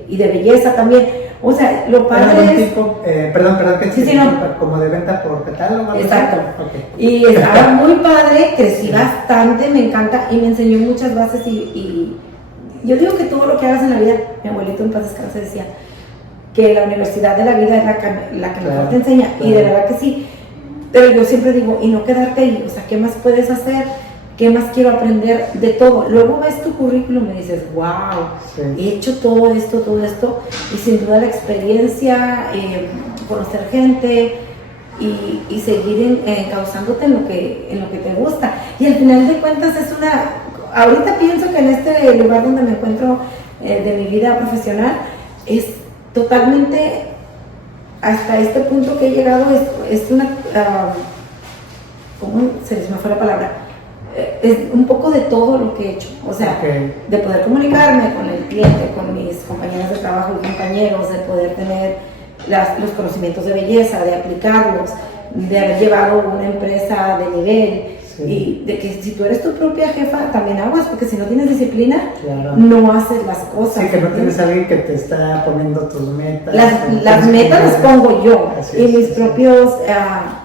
Y de belleza también. O sea, lo padre ¿Era un es... tipo, perdón, que Sí, no. como de venta por catálogo? Exacto. Okay. Y estaba muy padre, crecí bastante, me encanta y me enseñó muchas bases y yo digo que todo lo que hagas en la vida, mi abuelito en paz descanse decía que la universidad de la vida es la que Claro, mejor te enseña, claro. y de verdad que sí, pero yo siempre digo, y no quedarte ahí, o sea, ¿qué más puedes hacer? ¿Qué más quiero aprender? De todo. Luego ves tu currículum y dices, wow, Sí. he hecho todo esto, y sin duda la experiencia, conocer gente y seguir encauzándote en lo que te gusta. Y al final de cuentas ahorita pienso que en este lugar donde me encuentro de mi vida profesional, es totalmente, hasta este punto que he llegado, es una, ¿cómo se me fue la palabra? Es un poco de todo lo que he hecho, o sea, Okay. de poder comunicarme con el cliente, con mis compañeros de trabajo y compañeros, de poder tener los conocimientos de belleza, de aplicarlos, de haber llevado una empresa de nivel. Sí. Y de que si tú eres tu propia jefa, también aguas, porque si no tienes disciplina, Claro. no haces las cosas. Sí, que no ¿entiendes? tienes a alguien que te está poniendo tus metas. Las metas las pongo yo, Así y es, mis sí. propios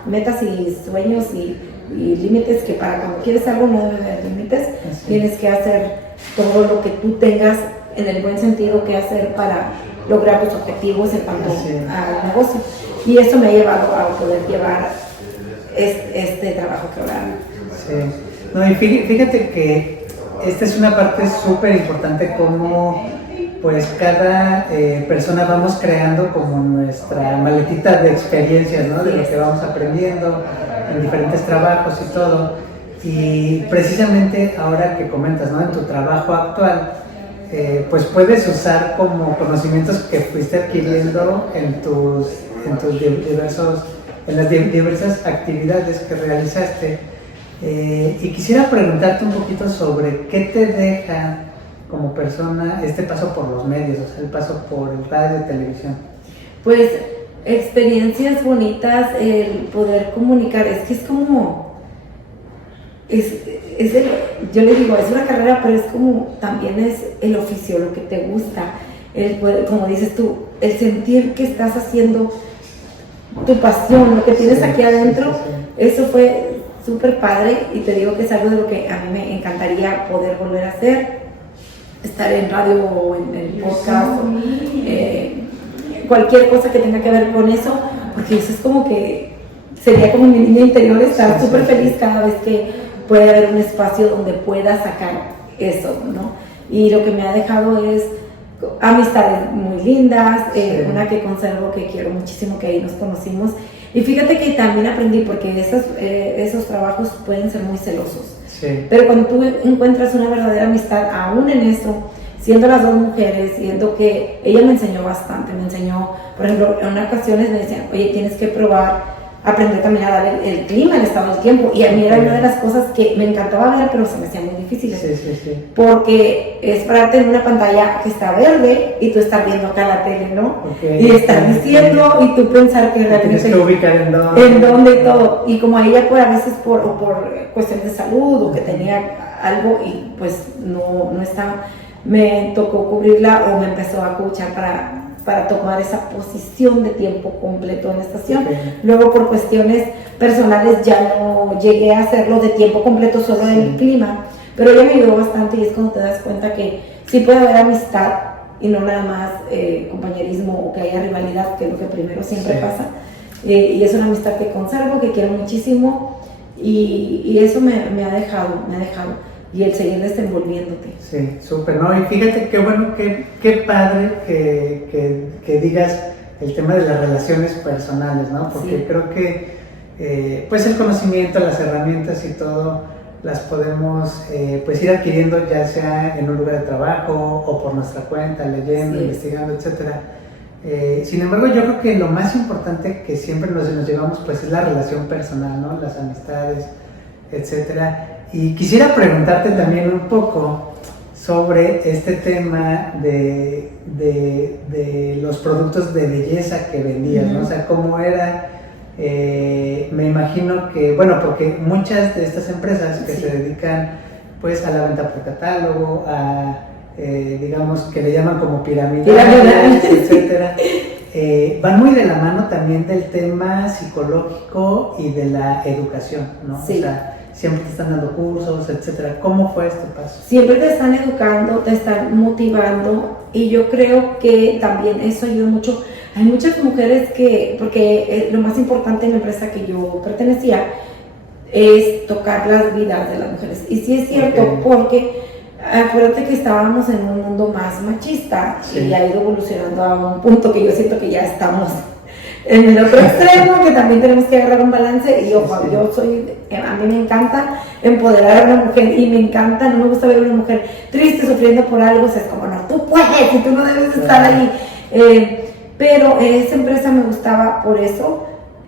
metas y sueños y límites, que para cuando quieres algo no debe haber límites. Así. Tienes que hacer todo lo que tú tengas en el buen sentido que hacer para lograr tus objetivos en cuanto Así. al negocio. Y eso me ha llevado a poder llevar este trabajo que ahora hago. Sí. No, y fíjate que esta es una parte súper importante, como pues cada persona vamos creando como nuestra maletita de experiencias, ¿no? De lo que vamos aprendiendo en diferentes trabajos y todo. Y precisamente ahora que comentas, ¿no? En tu trabajo actual, pues puedes usar como conocimientos que fuiste adquiriendo en las diversas actividades que realizaste. Y quisiera preguntarte un poquito sobre qué te deja como persona este paso por los medios, o sea, el paso por el radio y televisión. Pues experiencias bonitas, el poder comunicar, es que es como, yo le digo, es una carrera, pero es como, también es el oficio, lo que te gusta, el poder, como dices tú, el sentir que estás haciendo tu pasión, lo que tienes aquí adentro, eso fue súper padre, y te digo que es algo de lo que a mí me encantaría poder volver a hacer, estar en radio o en el podcast, cualquier cosa que tenga que ver con eso, porque eso es como que sería como mi niña interior, estar súper feliz cada vez que puede haber un espacio donde pueda sacar eso, ¿no? Y lo que me ha dejado es amistades muy lindas, una que conservo, que quiero muchísimo, que ahí nos conocimos. Y fíjate que también aprendí, porque esos trabajos pueden ser muy celosos. Sí. Pero cuando tú encuentras una verdadera amistad, aún en eso, siendo las dos mujeres, siendo que ella me enseñó bastante, me enseñó, por ejemplo, en unas ocasiones me decían, oye, tienes que probar, aprender también a dar el clima, el estado del tiempo, y a mí era una de las cosas que me encantaba ver, pero se me hacía muy difícil, porque es pararte en una pantalla que está verde y tú estás viendo acá la tele, ¿no? Y estar diciendo y tú pensar que realmente tienes que ubicar en dónde y todo, y como a ella a veces por cuestiones de salud o que tenía algo y pues no estaba, me tocó cubrirla o me empezó a coachar para tomar esa posición de tiempo completo en la estación. Luego por cuestiones personales ya no llegué a hacerlo de tiempo completo solo en el clima, pero ella me ayudó bastante, y es cuando te das cuenta que sí puede haber amistad y no nada más compañerismo o que haya rivalidad, que es lo que primero siempre pasa, y es una amistad que conservo, que quiero muchísimo, y eso me ha dejado, y el seguir desenvolviéndote. Sí, súper, ¿no? Y fíjate qué bueno, qué padre que digas el tema de las relaciones personales, ¿no? Porque creo que pues el conocimiento, las herramientas y todo las podemos pues ir adquiriendo, ya sea en un lugar de trabajo o por nuestra cuenta, leyendo, investigando, etcétera. Sin embargo, yo creo que lo más importante que siempre nos llevamos pues es la relación personal, ¿no? Las amistades, etcétera. Y quisiera preguntarte también un poco sobre este tema de los productos de belleza que vendías, ¿no? O sea, cómo era, me imagino que, bueno, porque muchas de estas empresas que se dedican pues a la venta por catálogo, a digamos que le llaman como piramidales, etcétera, van muy de la mano también del tema psicológico y de la educación, ¿no? O sea, siempre te están dando cursos, etcétera. ¿Cómo fue este paso? Siempre te están educando, te están motivando, y yo creo que también eso ayuda mucho. Hay muchas mujeres porque lo más importante en la empresa que yo pertenecía es tocar las vidas de las mujeres. Y sí es cierto, porque acuérdate que estábamos en un mundo más machista y ha ido evolucionando a un punto que yo siento que ya estamos en el otro extremo, que también tenemos que agarrar un balance. Y ojo, a mí me encanta empoderar a una mujer, y me encanta, no me gusta ver a una mujer triste, sufriendo por algo. O sea, es como, no, tú puedes y tú no debes estar ahí. Pero esa empresa me gustaba por eso,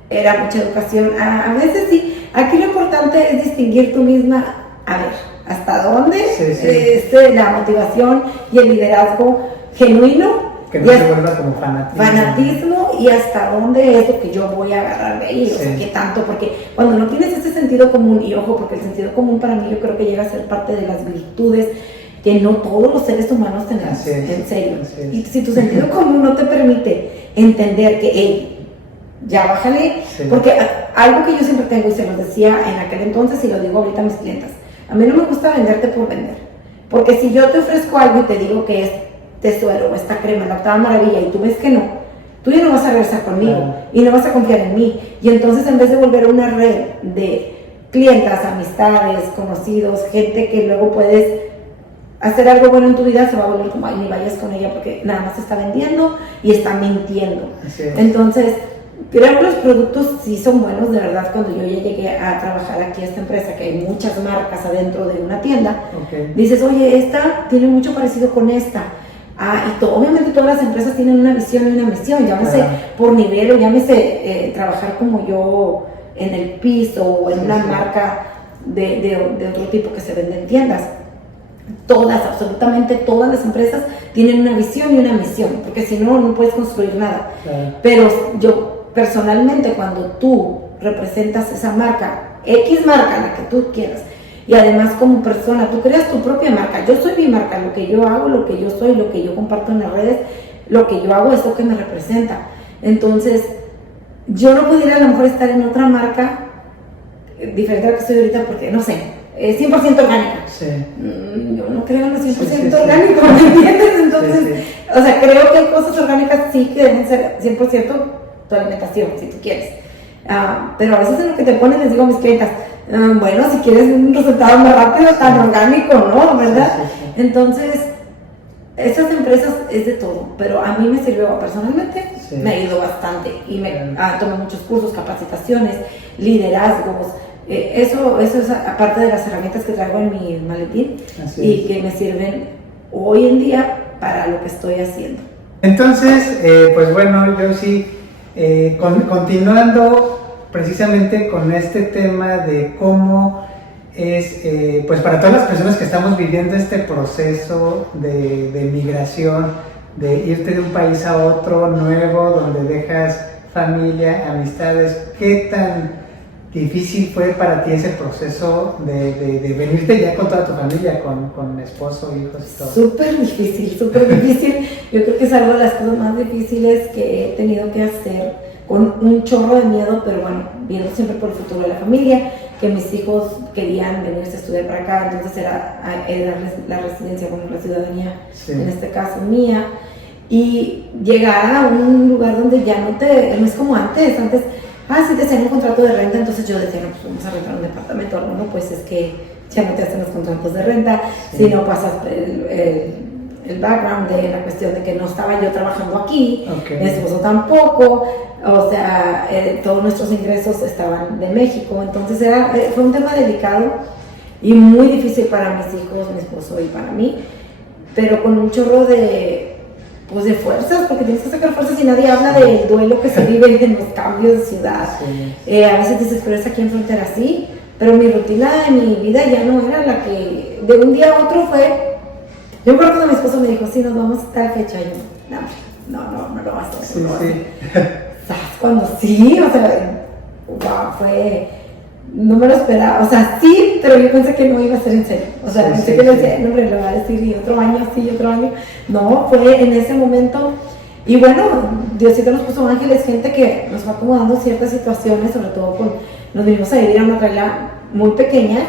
era mucha educación. A veces sí, aquí lo importante es distinguir tú misma, a ver, hasta dónde la motivación y el liderazgo genuino, que no se vuelva como fanatismo, y hasta dónde es lo que yo voy a agarrar de ahí, o sea, qué tanto, porque cuando no tienes ese sentido común, y ojo, porque el sentido común para mí yo creo que llega a ser parte de las virtudes que no todos los seres humanos tenemos, en serio. Y si tu sentido común no te permite entender que, hey, ya bájale, porque algo que yo siempre tengo, y se los decía en aquel entonces y lo digo ahorita a mis clientas, a mí no me gusta venderte por vender, porque si yo te ofrezco algo y te digo que es suero o esta crema, la octava maravilla, y tú ves que no, tú ya no vas a regresar conmigo y no vas a confiar en mí, y entonces en vez de volver a una red de clientas, amistades, conocidos, gente que luego puedes hacer algo bueno en tu vida, se va a volver como, ay, ni vayas con ella porque nada más está vendiendo y está mintiendo. Entonces, creo que los productos sí son buenos, de verdad. Cuando yo ya llegué a trabajar aquí a esta empresa, que hay muchas marcas adentro de una tienda, dices, oye, esta tiene mucho parecido con esta. Obviamente todas las empresas tienen una visión y una misión, llámese por nivel o llámese trabajar como yo en el piso o en una marca de otro tipo que se vende en tiendas. Todas, absolutamente todas las empresas tienen una visión y una misión, porque si no, no puedes construir nada. Pero yo personalmente, cuando tú representas esa marca, X marca, la que tú quieras, y además como persona, tú creas tu propia marca. Yo soy mi marca, lo que yo hago, lo que yo soy, lo que yo comparto en las redes, lo que yo hago es lo que me representa. Entonces, yo no pudiera a lo mejor estar en otra marca diferente a la que estoy ahorita porque, no sé, es 100% orgánica. Yo no creo en lo 100% orgánico, ¿me entiendes? Entonces, o sea, creo que hay cosas orgánicas sí que deben ser 100% tu alimentación, si tú quieres. Pero a veces en lo que te ponen les digo a mis clientas, bueno, si quieres un resultado más rápido, tan orgánico, ¿no? ¿Verdad? Entonces, esas empresas es de todo, pero a mí me sirvió personalmente, me ha ido bastante y tomé muchos cursos, capacitaciones, liderazgos. Eso es aparte de las herramientas que traigo en mi maletín y que me sirven hoy en día para lo que estoy haciendo. Entonces, pues bueno, yo sí, continuando precisamente con este tema de cómo es, pues para todas las personas que estamos viviendo este proceso de migración, de irte de un país a otro nuevo, donde dejas familia, amistades, ¿qué tan difícil fue para ti ese proceso de venirte ya con toda tu familia, con esposo, hijos y todo? Súper difícil, súper difícil. Yo creo que es algo de las cosas más difíciles que he tenido que hacer, con un chorro de miedo, pero bueno, viendo siempre por el futuro de la familia, que mis hijos querían venirse a estudiar para acá, entonces era darles la residencia, bueno, la ciudadanía, en este caso mía, y llegar a un lugar donde ya no es como antes, si te hacían un contrato de renta, entonces yo decía, no, pues vamos a rentar un departamento, no, pues es que ya no te hacen los contratos de renta, si no pasas el background de la cuestión de que no estaba yo trabajando aquí, mi esposo tampoco, o sea, todos nuestros ingresos estaban de México, entonces fue un tema delicado y muy difícil para mis hijos, mi esposo y para mí, pero con un chorro de fuerzas, porque tienes que sacar fuerzas y nadie habla del duelo que se vive en los cambios de ciudad. A veces dices, pero es aquí en frontera, sí, pero mi rutina de mi vida ya no era la que de un día a otro fue. Yo me acuerdo cuando mi esposo me dijo, sí, nos vamos a tal fecha, y yo, no lo vas a hacer. ¿Sabes? Cuando sí, o sea, wow, no me lo esperaba, o sea, sí, pero yo pensé que no iba a ser en serio, o sea, pensé que le decía, no, hombre, lo va a decir, y otro año, sí, otro año, no, fue en ese momento, y bueno, Diosito nos puso ángeles, gente que nos va acomodando ciertas situaciones, sobre todo nos vinimos a vivir a una traila muy pequeña,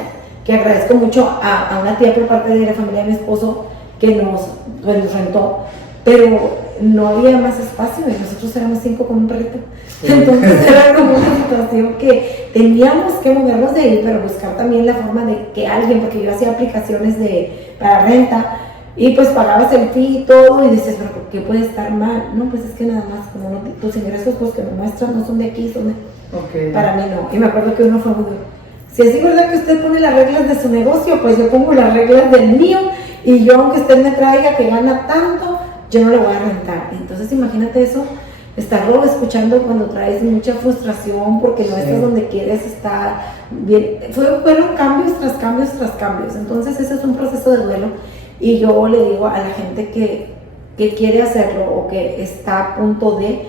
que agradezco mucho a una tía por parte de la familia de mi esposo, que nos rentó, pero no había más espacio y nosotros éramos 5 con un perrito. Entonces era como una situación que teníamos que movernos de ahí, pero buscar también la forma de que alguien, porque yo hacía aplicaciones para renta y pues pagabas el fee y todo y dices, pero ¿por qué puede estar mal? No, pues es que nada más, como tus ingresos pues que me muestran no son de aquí, son de... Para mí no. Y me acuerdo que uno fue muy duro. Si es verdad que usted pone las reglas de su negocio, pues yo pongo las reglas del mío y yo, aunque usted me traiga que gana tanto, yo no le voy a rentar. Entonces imagínate eso, estarlo escuchando cuando traes mucha frustración porque no estás donde quieres estar. Bien, fueron cambios tras cambios tras cambios. Entonces ese es un proceso de duelo y yo le digo a la gente que quiere hacerlo o que está a punto de,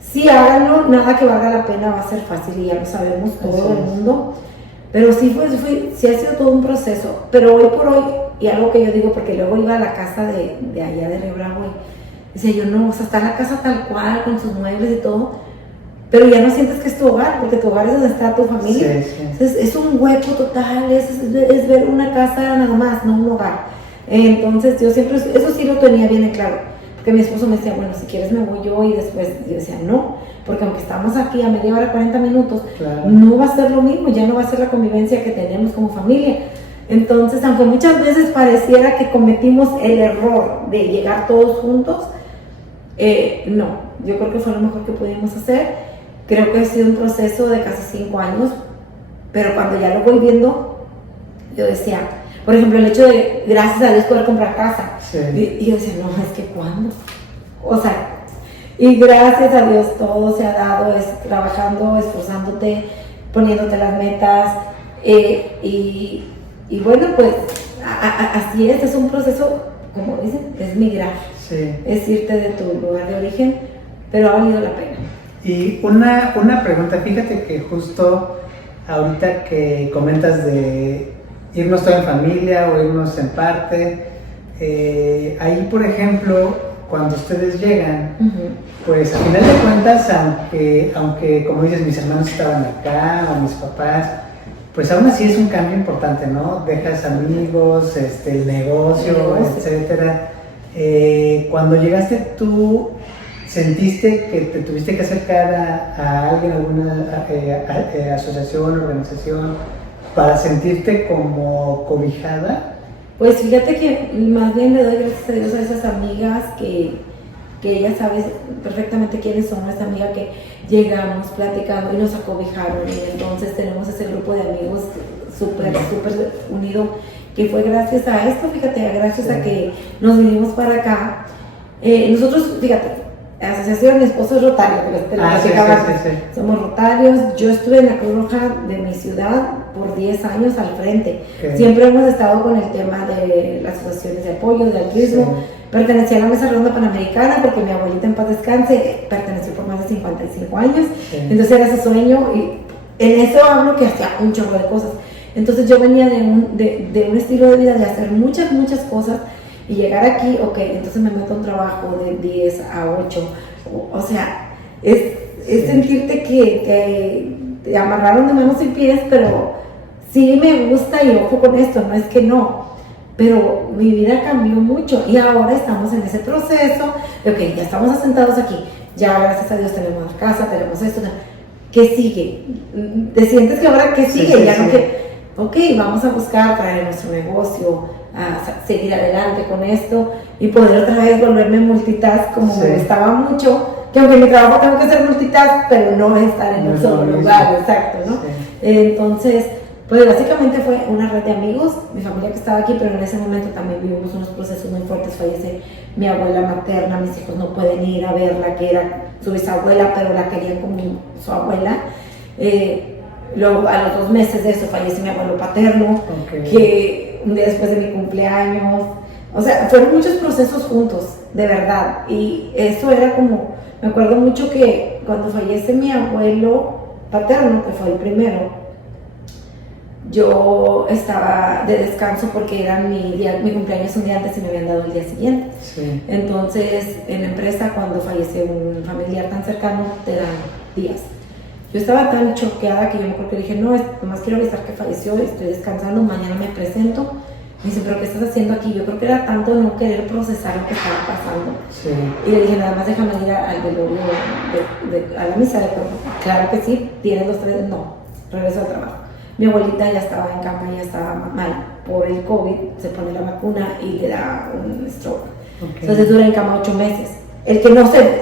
sí háganlo, nada que valga la pena va a ser fácil y ya lo sabemos todo el mundo. Pero sí, sí ha sido todo un proceso, pero hoy por hoy, y algo que yo digo, porque luego iba a la casa de allá de Río Bravo y decía yo, no, o sea, está la casa tal cual, con sus muebles y todo, pero ya no sientes que es tu hogar, porque tu hogar es donde está tu familia. Entonces, es un hueco total, es ver una casa nada más, no un hogar. Entonces, yo siempre, eso sí lo tenía bien en claro, porque mi esposo me decía, bueno, si quieres me voy yo, y después yo decía, no, porque aunque estamos aquí a media hora, 40 minutos, no va a ser lo mismo, ya no va a ser la convivencia que tenemos como familia. Entonces, aunque muchas veces pareciera que cometimos el error de llegar todos juntos, no, yo creo que fue lo mejor que pudimos hacer. Creo que ha sido un proceso de casi 5 años, pero cuando ya lo voy viendo, yo decía, por ejemplo, el hecho de, gracias a Dios, poder comprar casa. Sí. Y yo decía, no, es que ¿cuándo? O sea, y gracias a Dios todo se ha dado, es trabajando, esforzándote, poniéndote las metas, y bueno, pues así es un proceso, como dicen, es migrar, Sí. es irte de tu lugar de origen, pero ha valido la pena. Y una pregunta, fíjate que justo ahorita que comentas de irnos toda en familia o irnos en parte, ahí por ejemplo, cuando ustedes llegan, pues a final de cuentas, aunque como dices, mis hermanos estaban acá o mis papás, pues aún así es un cambio importante, ¿no? Dejas amigos, el negocio, etcétera. Cuando llegaste tú, ¿sentiste que te tuviste que acercar a alguien, alguna asociación, organización, para sentirte como cobijada? Pues fíjate que más bien le doy gracias a Dios a esas amigas que ella sabe perfectamente quiénes son, esa amiga que llegamos platicando y nos acobijaron, y entonces tenemos ese grupo de amigos súper unido, que fue gracias a esto, fíjate, gracias a que nos vinimos para acá. Nosotros, fíjate, la asociación, mi esposo es rotario, somos rotarios. Yo estuve en la Cruz Roja de mi ciudad por 10 años al frente. Siempre hemos estado con el tema de las asociaciones de apoyo, de altruismo. Pertenecía a la Mesa Redonda Panamericana porque mi abuelita, en paz descanse, perteneció por más de 55 años. Entonces era ese sueño, y en eso hablo que hacía un chorro de cosas. Entonces yo venía de un estilo de vida de hacer muchas cosas, y llegar aquí, ok, entonces me meto a un trabajo de 10 a 8, o sea, es sentirte que te amarraron de manos y pies, pero sí me gusta, y ojo con esto, no es que no, pero mi vida cambió mucho, y ahora estamos en ese proceso de, ok, ya estamos asentados aquí, ya gracias a Dios tenemos casa, tenemos esto, ¿qué sigue? ¿Te sientes que ahora qué sigue? No que, ok, vamos a buscar traer nuestro negocio, a seguir adelante con esto y poder otra vez volverme multitask como me gustaba mucho, que aunque en mi trabajo tengo que ser multitask, pero no estar en un solo lugar, exacto, ¿no? Entonces, pues básicamente fue una red de amigos, mi familia que estaba aquí, pero en ese momento también vivimos unos procesos muy fuertes. Fallece mi abuela materna, mis hijos no pueden ir a verla, que era su bisabuela, pero la querían como su abuela. Luego, a los 2 meses de eso, fallece mi abuelo paterno, que un día después de mi cumpleaños. O sea, fueron muchos procesos juntos, de verdad. Y eso era como, me acuerdo mucho que cuando fallece mi abuelo paterno, que fue el primero, yo estaba de descanso porque era mi cumpleaños un día antes y me habían dado el día siguiente. Entonces, en la empresa, cuando fallece un familiar tan cercano, te dan días. Yo estaba tan choqueada que yo me acuerdo que dije, no, nomás quiero avisar que falleció, estoy descansando, mañana me presento. Me dice, ¿pero qué estás haciendo aquí? Yo creo que era tanto no querer procesar lo que estaba pasando. Y le dije, nada más déjame ir al velorio, a la misa de cuerpo. Claro que sí, tienes los 3, no, regreso al trabajo. Mi abuelita ya estaba en cama, ya estaba mal por el COVID, se pone la vacuna y le da un stroke. Entonces dura en cama 8 meses. El que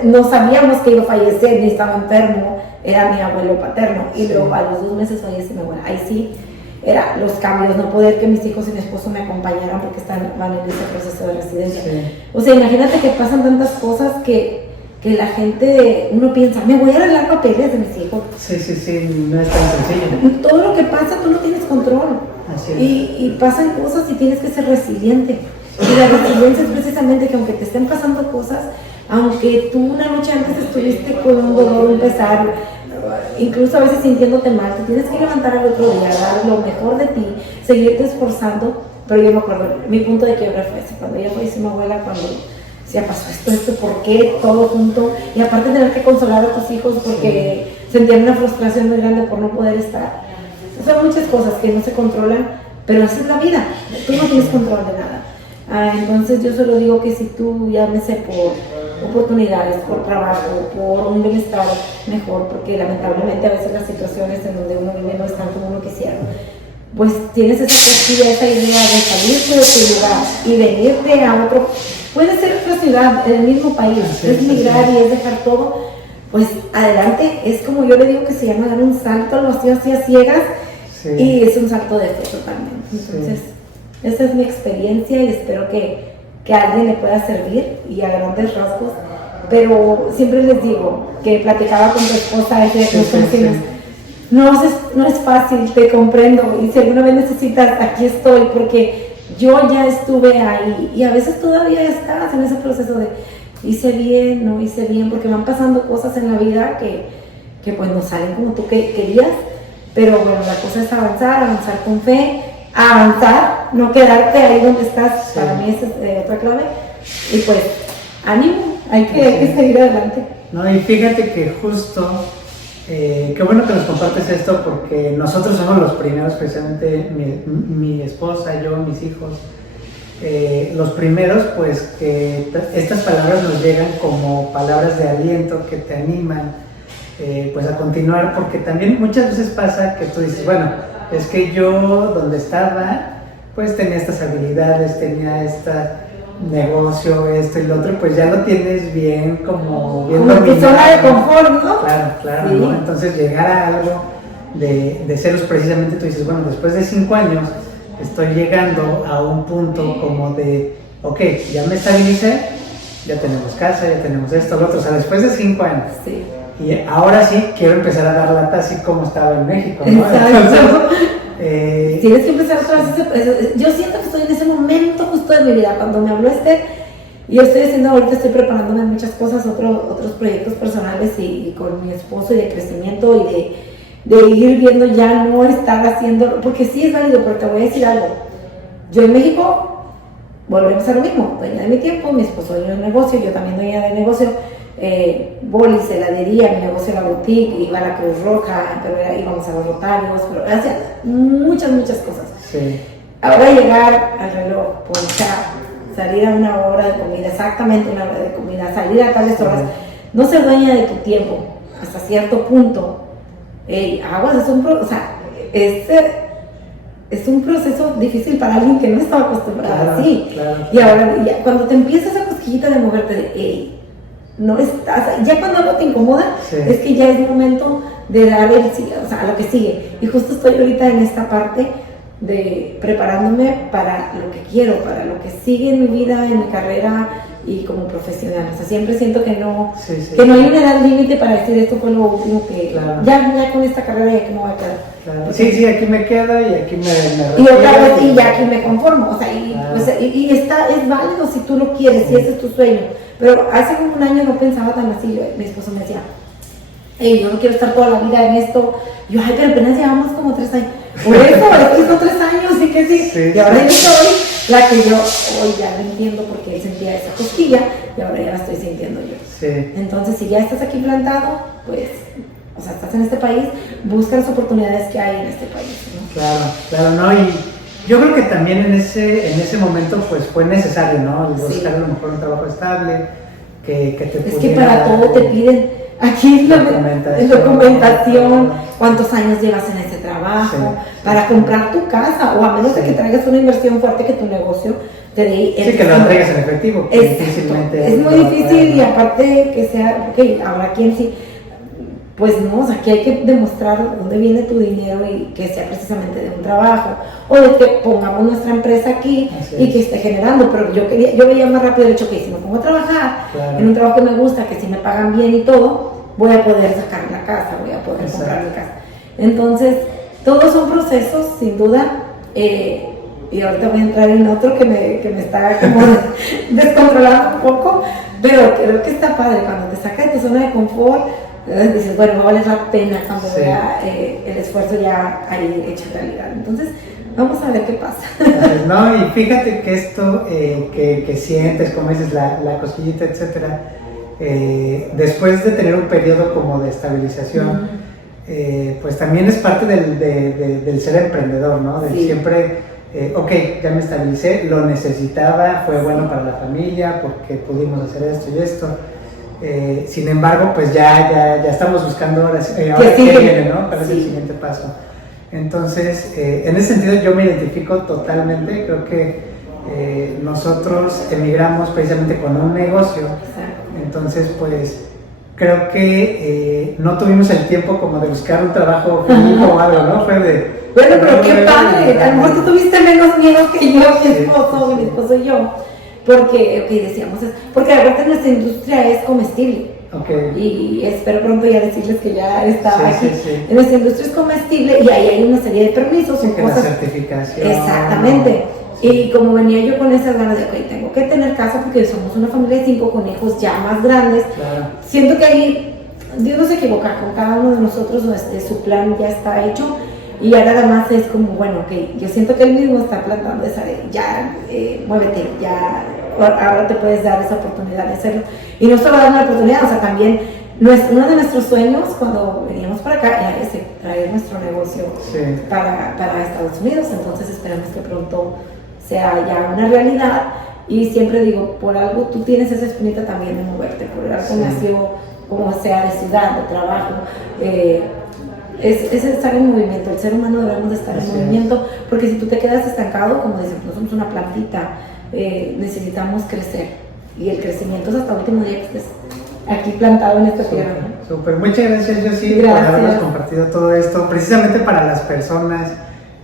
no sabíamos que iba a fallecer ni estaba enfermo era mi abuelo paterno, y luego a los 2 meses fallece mi abuela. Ahí sí, era los cambios, no poder que mis hijos y mi esposo me acompañaran porque van en ese proceso de residencia. O sea, imagínate que pasan tantas cosas que la gente, uno piensa, me voy a arreglar papeles de mis hijos. No es tan sencillo. Todo lo que pasa tú no tienes control. Así es. Y pasan cosas y tienes que ser resiliente. Y la resiliencia es precisamente que aunque te estén pasando cosas, aunque tú una noche antes estuviste con un dolor, un pesar, incluso a veces sintiéndote mal, te tienes que levantar al otro día, dar lo mejor de ti, seguirte esforzando. Pero yo me acuerdo, mi punto de quiebre fue ese, cuando ella falleció mi abuela, cuando decía, pasó esto, ¿por qué? Todo junto, y aparte tener que consolar a tus hijos porque sentían una frustración muy grande por no poder estar. Son muchas cosas que no se controlan, pero así es la vida, tú no tienes control de nada. Entonces yo solo digo que si tú, llámese por oportunidades, por trabajo, por un bienestar mejor, porque lamentablemente a veces las situaciones en donde uno vive no están como uno quisiera, pues tienes esa cosquilla, esa idea de salirte de tu lugar y venirte a otro, puede ser otra ciudad, en el mismo país, es migrar y es dejar todo, pues adelante, es como yo le digo que se llama dar un salto al vacío hacia ciegas, y es un salto de fe totalmente. Entonces, esa es mi experiencia y espero que a alguien le pueda servir y a grandes rasgos, pero siempre les digo que platicaba con tu esposa, no es fácil, te comprendo, y si alguna vez necesitas, aquí estoy, porque yo ya estuve ahí y a veces todavía estás en ese proceso de hice bien, no hice bien, porque van pasando cosas en la vida que pues no salen como tú querías, pero bueno, la cosa es avanzar con fe, avanzar, no quedarte ahí donde estás, para mí esa es otra clave, y pues ánimo, hay que seguir adelante. No, y fíjate que justo, qué bueno que nos compartes esto, porque nosotros somos los primeros, precisamente mi esposa, yo, mis hijos, los primeros, pues que estas palabras nos llegan como palabras de aliento que te animan, pues a continuar, porque también muchas veces pasa que tú dices, bueno, es que yo donde estaba, pues tenía estas habilidades, tenía este negocio, esto y lo otro, pues ya lo tienes bien como tu zona de confort, ¿no? Claro, sí. ¿No? Entonces llegar a algo de ceros, precisamente tú dices, bueno, después de 5 años estoy llegando a un punto como de, ok, ya me estabilicé, ya tenemos casa, ya tenemos esto, lo otro, o sea, después de 5 años. Sí. Y ahora sí quiero empezar a dar lata así como estaba en México, ¿no? Exacto. Tienes que empezar otra vez. Yo siento que estoy en ese momento justo de mi vida, cuando me habló yo estoy haciendo ahorita, estoy preparándome muchas cosas, otros proyectos personales y con mi esposo y de crecimiento y de ir viendo ya no estar haciendo, porque sí es válido, pero te voy a decir algo. Yo en México, volvemos a lo mismo, dueña de mi tiempo, mi esposo dueño de negocio, yo también dueña de negocio, bolis, heladería, mi negocio era boutique, iba a la Cruz Roja, pero íbamos a los Rotarios, pero hacía muchas cosas. Sí. Ahora llegar al reloj, ponchar, salir a una hora de comida, exactamente una hora de comida, salir a tales horas, no ser dueña de tu tiempo hasta cierto punto. Aguas, es un proceso difícil para alguien que no estaba acostumbrado así. Claro. Y ahora, cuando te empieza esa cosquillita de moverte de, no estás, ya cuando algo te incomoda, es que ya es momento de dar a lo que sigue. Y justo estoy ahorita en esta parte de preparándome para lo que quiero, para lo que sigue en mi vida, en mi carrera y como profesional. O sea, siempre siento que no hay una edad límite para decir esto fue lo último que ya con esta carrera ya que me voy a quedar. Claro. Sí, aquí me quedo y aquí me y otra vez y ya aquí me conformo. O sea, es válido si tú lo quieres, si ese es tu sueño. Pero hace como un año no pensaba tan así. Mi esposo me decía, yo no quiero estar toda la vida en esto. Yo, pero apenas llevamos como 3 años. Por eso, es que son 3 años, sí que sí. Y ahora yo soy la que yo hoy ya lo entiendo porque él sentía esa cosquilla y ahora ya la estoy sintiendo yo. Sí. Entonces, si ya estás aquí plantado, pues, o sea, estás en este país, busca las oportunidades que hay en este país, ¿no? Claro, ¿no? Y yo creo que también en ese momento, pues, fue necesario, ¿no? El buscar a lo mejor un trabajo estable, que te pudiera... Es que para todo te piden, aquí es documentación, cuántos años llevas en ese trabajo, para comprar tu casa, o a menos de que traigas una inversión fuerte que tu negocio te dé. Sí, que lo entregues en efectivo. Es muy difícil y aparte que sea, ok, habrá quien sí, pues no, o sea, aquí hay que demostrar dónde viene tu dinero y que sea precisamente de un trabajo, o de que pongamos nuestra empresa aquí y que esté generando, pero yo veía más rápido el hecho que si me pongo a trabajar en un trabajo que me gusta, que si me pagan bien y todo, voy a poder sacar la casa, voy a poder comprar mi casa. Entonces, todos son procesos, sin duda, y ahorita voy a entrar en otro que me está como descontrolando un poco, pero creo que está padre, cuando te saca de tu zona de confort, dices, bueno, no vale la pena cuando vea el esfuerzo ya ahí hecho realidad. Entonces, vamos a ver qué pasa. No, y fíjate que esto que sientes, como dices, la cosquillita, etcétera, después de tener un periodo como de estabilización, pues también es parte del ser emprendedor, ¿no? De siempre, ok, ya me estabilicé, lo necesitaba, fue bueno para la familia porque pudimos hacer esto y esto. Sin embargo, pues ya estamos buscando ahora qué viene, ¿no? ¿Cuál es el siguiente paso? Entonces, en ese sentido yo me identifico totalmente, creo que nosotros emigramos precisamente con un negocio, entonces pues creo que no tuvimos el tiempo como de buscar un trabajo fijo o algo, ¿no? Fue de... Bueno, pero qué padre, a lo mejor tú tuviste menos miedo que yo, mi esposo y yo, porque decíamos, porque aparte nuestra industria es comestible. Okay. Y espero pronto ya decirles que ya está aquí. Sí. Nuestra industria es comestible y ahí hay una serie de permisos y que cosas. La certificación. Exactamente. Sí. Y como venía yo con esas ganas de, ok, tengo que tener casa porque somos una familia de 5 con hijos ya más grandes. Claro. Siento que ahí Dios no se equivoca, con cada uno de nosotros su plan ya está hecho. Y ya nada más es como, bueno, ok, yo siento que él mismo está plantando esa de, ya, muévete, ya, ahora te puedes dar esa oportunidad de hacerlo. Y no solo dar una oportunidad, o sea, también uno de nuestros sueños cuando veníamos para acá era ese, traer nuestro negocio para Estados Unidos. Entonces esperamos que pronto sea ya una realidad. Y siempre digo, por algo tú tienes esa espinita también de moverte, por algo nació, como sea, de ciudad, de trabajo. Es estar en movimiento, el ser humano debemos de estar en movimiento, porque si tú te quedas estancado, como dicen, no somos una plantita, necesitamos crecer, y el crecimiento es hasta el último día que estés aquí plantado en esta tierra, ¿no? Súper, muchas gracias, Josie, por habernos compartido todo esto, precisamente para las personas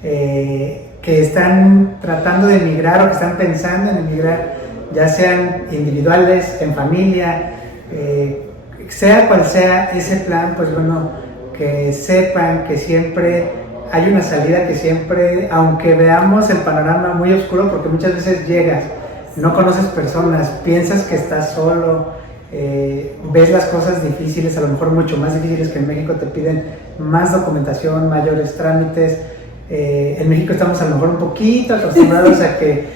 que están tratando de emigrar o que están pensando en emigrar, ya sean individuales, en familia, sea cual sea ese plan, pues bueno, que sepan que siempre hay una salida, que siempre, aunque veamos el panorama muy oscuro, porque muchas veces llegas, no conoces personas, piensas que estás solo, ves las cosas difíciles, a lo mejor mucho más difíciles que en México, te piden más documentación, mayores trámites. En México estamos a lo mejor un poquito acostumbrados a que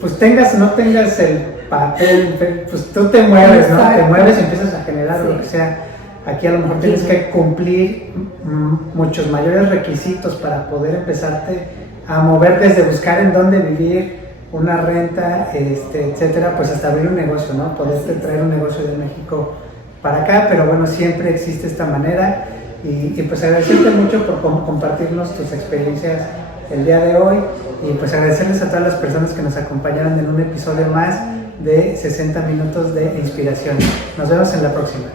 pues tengas o no tengas el papel, pues tú te mueves, ¿no? Te mueves y empiezas a generar lo que sea. Aquí a lo mejor tienes que cumplir muchos mayores requisitos para poder empezarte a mover desde buscar en dónde vivir, una renta, etcétera, pues hasta abrir un negocio, ¿no? Poderte traer un negocio de México para acá, pero bueno, siempre existe esta manera y pues agradecerte mucho por compartirnos tus experiencias el día de hoy y pues agradecerles a todas las personas que nos acompañaron en un episodio más de 60 minutos de inspiración. Nos vemos en la próxima.